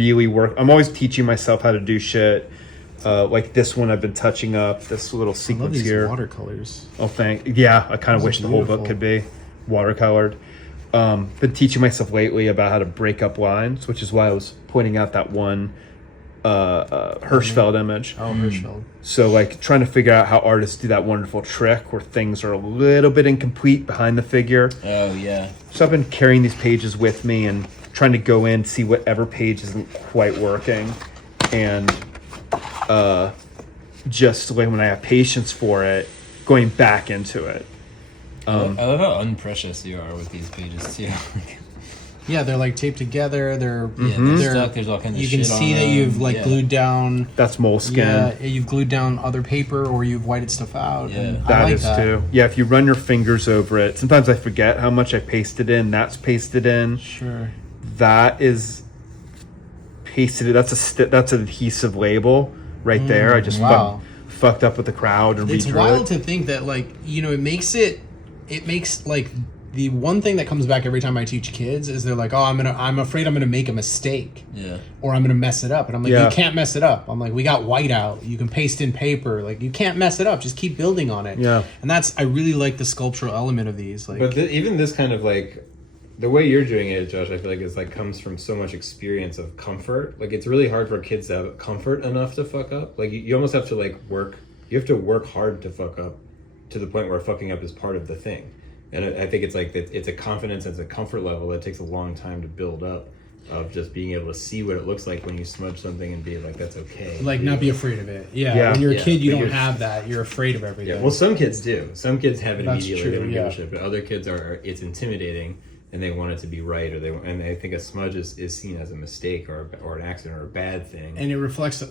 always teaching myself how to do shit. Like this one I've been touching up, this little I love sequence these here. watercolors. Oh, yeah, I kind of Those are wish the whole book beautiful. could be watercolored. Been teaching myself lately about how to break up lines, which is why I was pointing out that one Hirschfeld image. Oh, Hirschfeld. So like trying to figure out how artists do that wonderful trick where things are a little bit incomplete behind the figure. Oh yeah. So I've been carrying these pages with me and trying to go in, see whatever page isn't quite working, and just like when I have patience for it, going back into it. I love how unprecious you are with these pages too. Yeah, they're like taped together. They're They're stuck. There's all kinds of you shit can on see that them. you've like Yeah. glued down. That's moleskin. Yeah, you've glued down other paper or you've whited stuff out. Yeah. and I That like is that. too. Yeah, if you run your fingers over it, sometimes I forget how much I pasted in. That's pasted in. Sure. That is pasted. That's an adhesive label right there. I just wow. fucked up with the crowd and It's redrew wild it. to think that like it makes like the one thing that comes back every time I teach kids is they're like, oh, I'm afraid I'm gonna make a mistake. Yeah. Or I'm gonna mess it up. And I'm like, Yeah. you can't mess it up. I'm like, we got whiteout. You can paste in paper. Like you can't mess it up. Just keep building on it. Yeah. And I really like the sculptural element of these. Like But even this kind of like the way you're doing it, Josh, I feel like is like comes from so much experience of comfort. Like it's really hard for kids to have comfort enough to fuck up. Like you almost have to like work. You have to work hard to fuck up, to the point where fucking up is part of the thing. And I think it's like it's a confidence, it's a comfort level that takes a long time to build up. Of just being able to see what it looks like when you smudge something and be like, that's okay. like not be afraid of it. Yeah. Yeah. When you're a Yeah. kid, you Like don't you're- have that. You're afraid of everything. Yeah, well, some kids do. Some kids have it That's immediately. true, They don't yeah. give a shit. But other kids it's intimidating, and they want it to be right, and I think a smudge is seen as a mistake or an accident or a bad thing. And it reflects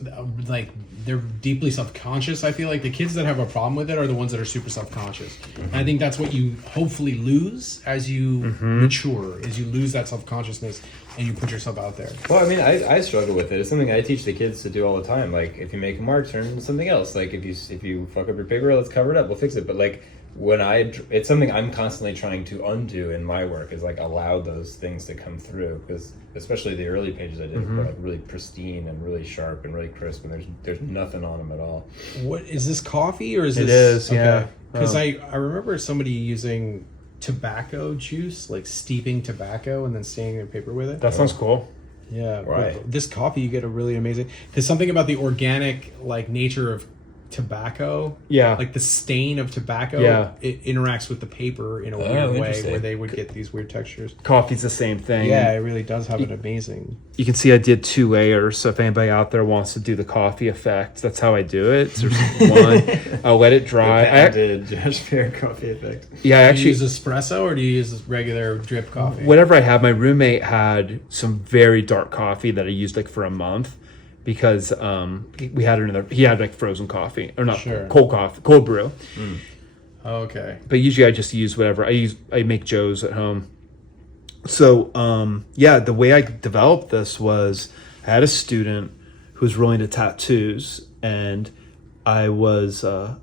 like they're deeply self-conscious. I feel like the kids that have a problem with it are the ones that are super self-conscious. And I think that's what you hopefully lose as you mature, is you lose that self-consciousness and you put yourself out there. Well, I mean, I struggle with it. It's something I teach the kids to do all the time. Like, if you make a mark, turn it into something else. Like, if you fuck up your paper, let's cover it up. We'll fix it. But like, it's something I'm constantly trying to undo in my work, is like allow those things to come through, because especially the early pages I did were like really pristine and really sharp and really crisp, and there's nothing on them at all. What is this, coffee or is It this? is, yeah. Because I remember somebody using tobacco juice, like steeping tobacco and then staining their paper with it. That sounds cool. Yeah, Right. but this coffee you get a really amazing. There's something about the organic like nature of tobacco. Yeah. Like the stain of tobacco. Yeah. It interacts with the paper in a weird way interesting. where they would get these weird textures. Coffee's the same thing. Yeah, it really does have an amazing. You can see I did 2 layers, so if anybody out there wants to do the coffee effect, that's how I do it. So there's one. I'll let it dry. Patented Josh Bayer coffee effect. Yeah, I Do you actually, use espresso or do you use regular drip coffee? whatever I have, my roommate had some very dark coffee that I used like for a month, because we had he had like frozen coffee, or not Sure. cold brew. Okay. But usually I just use whatever I make Joe's at home. So yeah, the way I developed this was I had a student who was really into tattoos, and I was I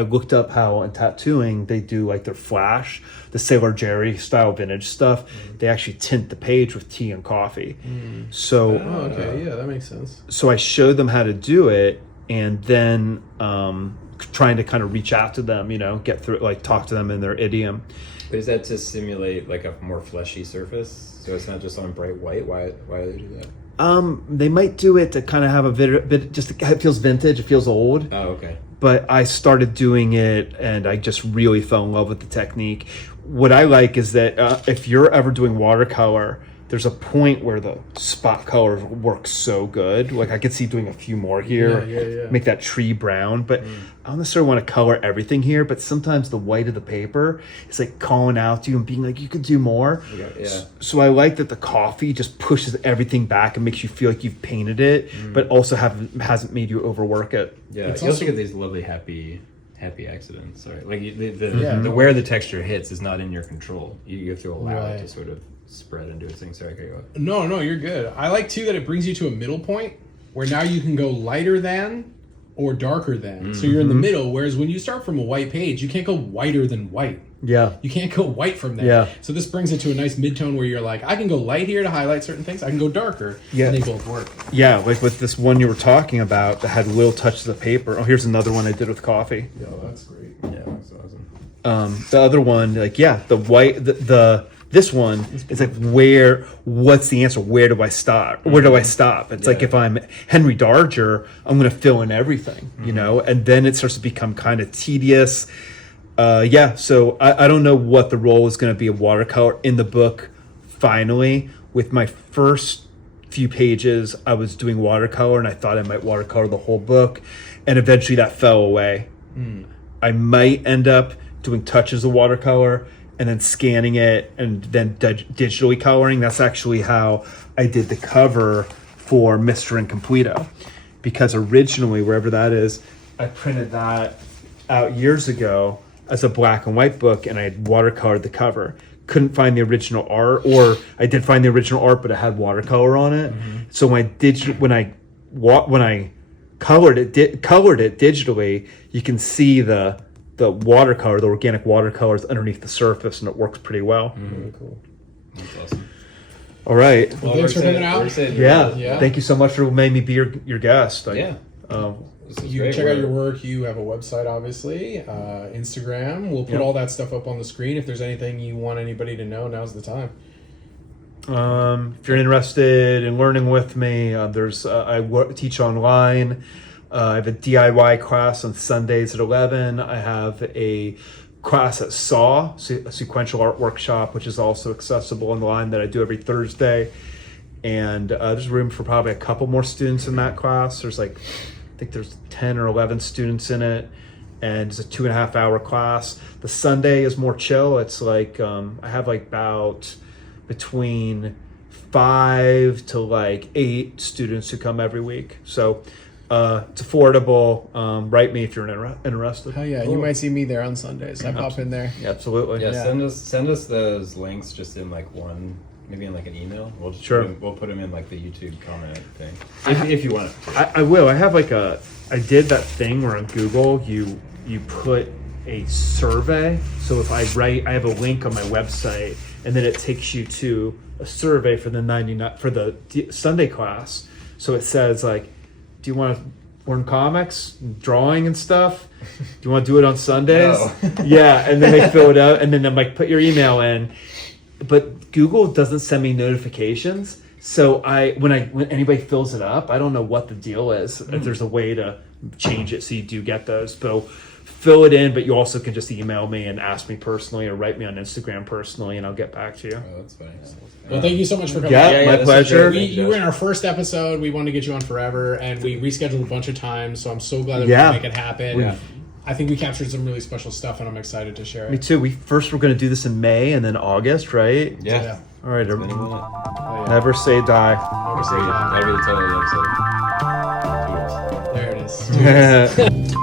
looked up how in tattooing they do like their flash, the Sailor Jerry style vintage stuff. They actually tint the page with tea and coffee. So Oh, okay. Yeah, that makes sense. so I showed them how to do it, and then trying to kind of reach out to them, get through, like talk to them in their idiom. But is that to simulate like a more fleshy surface, so it's not just on bright white? Why do they do that? They might do it to kind of have a bit, just it feels vintage, it feels old. Oh, okay. But I started doing it, and I just really fell in love with the technique. What I like is that if you're ever doing watercolor, there's a point where the spot color works so good. Like I could see doing a few more here, Yeah. make that tree brown. But I don't necessarily want to color everything here. But sometimes the white of the paper is like calling out to you and being like, you could do more. Yeah. So I like that the coffee just pushes everything back and makes you feel like you've painted it, but also hasn't made you overwork it. Yeah, It's you also also- get these lovely happy accidents. Right, like the where the texture hits is not in your control. You have to allow it to Right. sort of spread and do its thing. Sorry, okay, go ahead. No, you're good. I like too that it brings you to a middle point where now you can go lighter than or darker than. So you're in the middle, whereas when you start from a white page, you can't go whiter than white. Yeah. You can't go white from there. Yeah. So this brings it to a nice mid-tone where you're like, I can go light here to highlight certain things. I can go darker. Yeah. And they both work. Yeah, like with this one you were talking about that had little touches of paper. Oh, here's another one I did with coffee. Yeah, that's great. Yeah, that's awesome. The other one, like, yeah, the white, this one is like, what's the answer? Where do I start? Where do I stop? It's like, if I'm Henry Darger, I'm going to fill in everything, you know, and then it starts to become kind of tedious. So I don't know what the role is going to be of watercolor in the book. Finally, with my first few pages, I was doing watercolor and I thought I might watercolor the whole book, and eventually that fell away. I might end up doing touches of watercolor and then scanning it and then digitally coloring. That's actually how I did the cover for Mr. Incompleto, because originally, wherever that is, I printed that out years ago as a black and white book, and I had watercolored the cover. Couldn't find the original art, or I did find the original art, but it had watercolor on it. So when I colored it digitally, you can see the watercolor, the organic watercolors underneath the surface, and it works pretty well. Really cool. That's awesome. All right. Well, thanks for coming out. Yeah. Thank you so much for letting me be your guest. You check out your work. You have a website, obviously, Instagram. We'll put all that stuff up on the screen. If there's anything you want anybody to know, now's the time. If you're interested in learning with me, I teach online. I have a DIY class on Sundays at 11. I have a class at SAW, a sequential art workshop, which is also accessible online, that I do every Thursday. And there's room for probably a couple more students in that class. There's I think there's 10 or 11 students in it, and it's a 2.5 hour class. The Sunday is more chill. It's like I have about between 5 to 8 students who come every week. So it's affordable. Write me if you're interested. Oh yeah, you might see me there on Sundays. I pop in there. Yeah, absolutely. Yeah, send us those links just in one, maybe in an email. We'll just we'll put them in the YouTube comment thing if you want to. I will. I have I did that thing where on Google you put a survey. So if I have a link on my website, and then it takes you to a survey for the Sunday class. So it says do you want to learn comics, drawing and stuff? Do you want to do it on Sundays? No. Yeah, and then they fill it out, and then I'm put your email in. But Google doesn't send me notifications, so when anybody fills it up, I don't know what the deal is. If there's a way to change it so you do get those, so fill it in. But you also can just email me and ask me personally, or write me on Instagram personally, and I'll get back to you. Oh, that's funny. Well, thank you so much for coming. Yeah, my pleasure. You were in our first episode. We wanted to get you on forever, and we rescheduled a bunch of times. So I'm so glad that we could make it happen. I think we captured some really special stuff, and I'm excited to share it. Me too. We were going to do this in May and then August, right? Yeah. All right. It's been a minute. Oh, yeah. Never say die. Never say die. That'll be the title of the episode. There it is.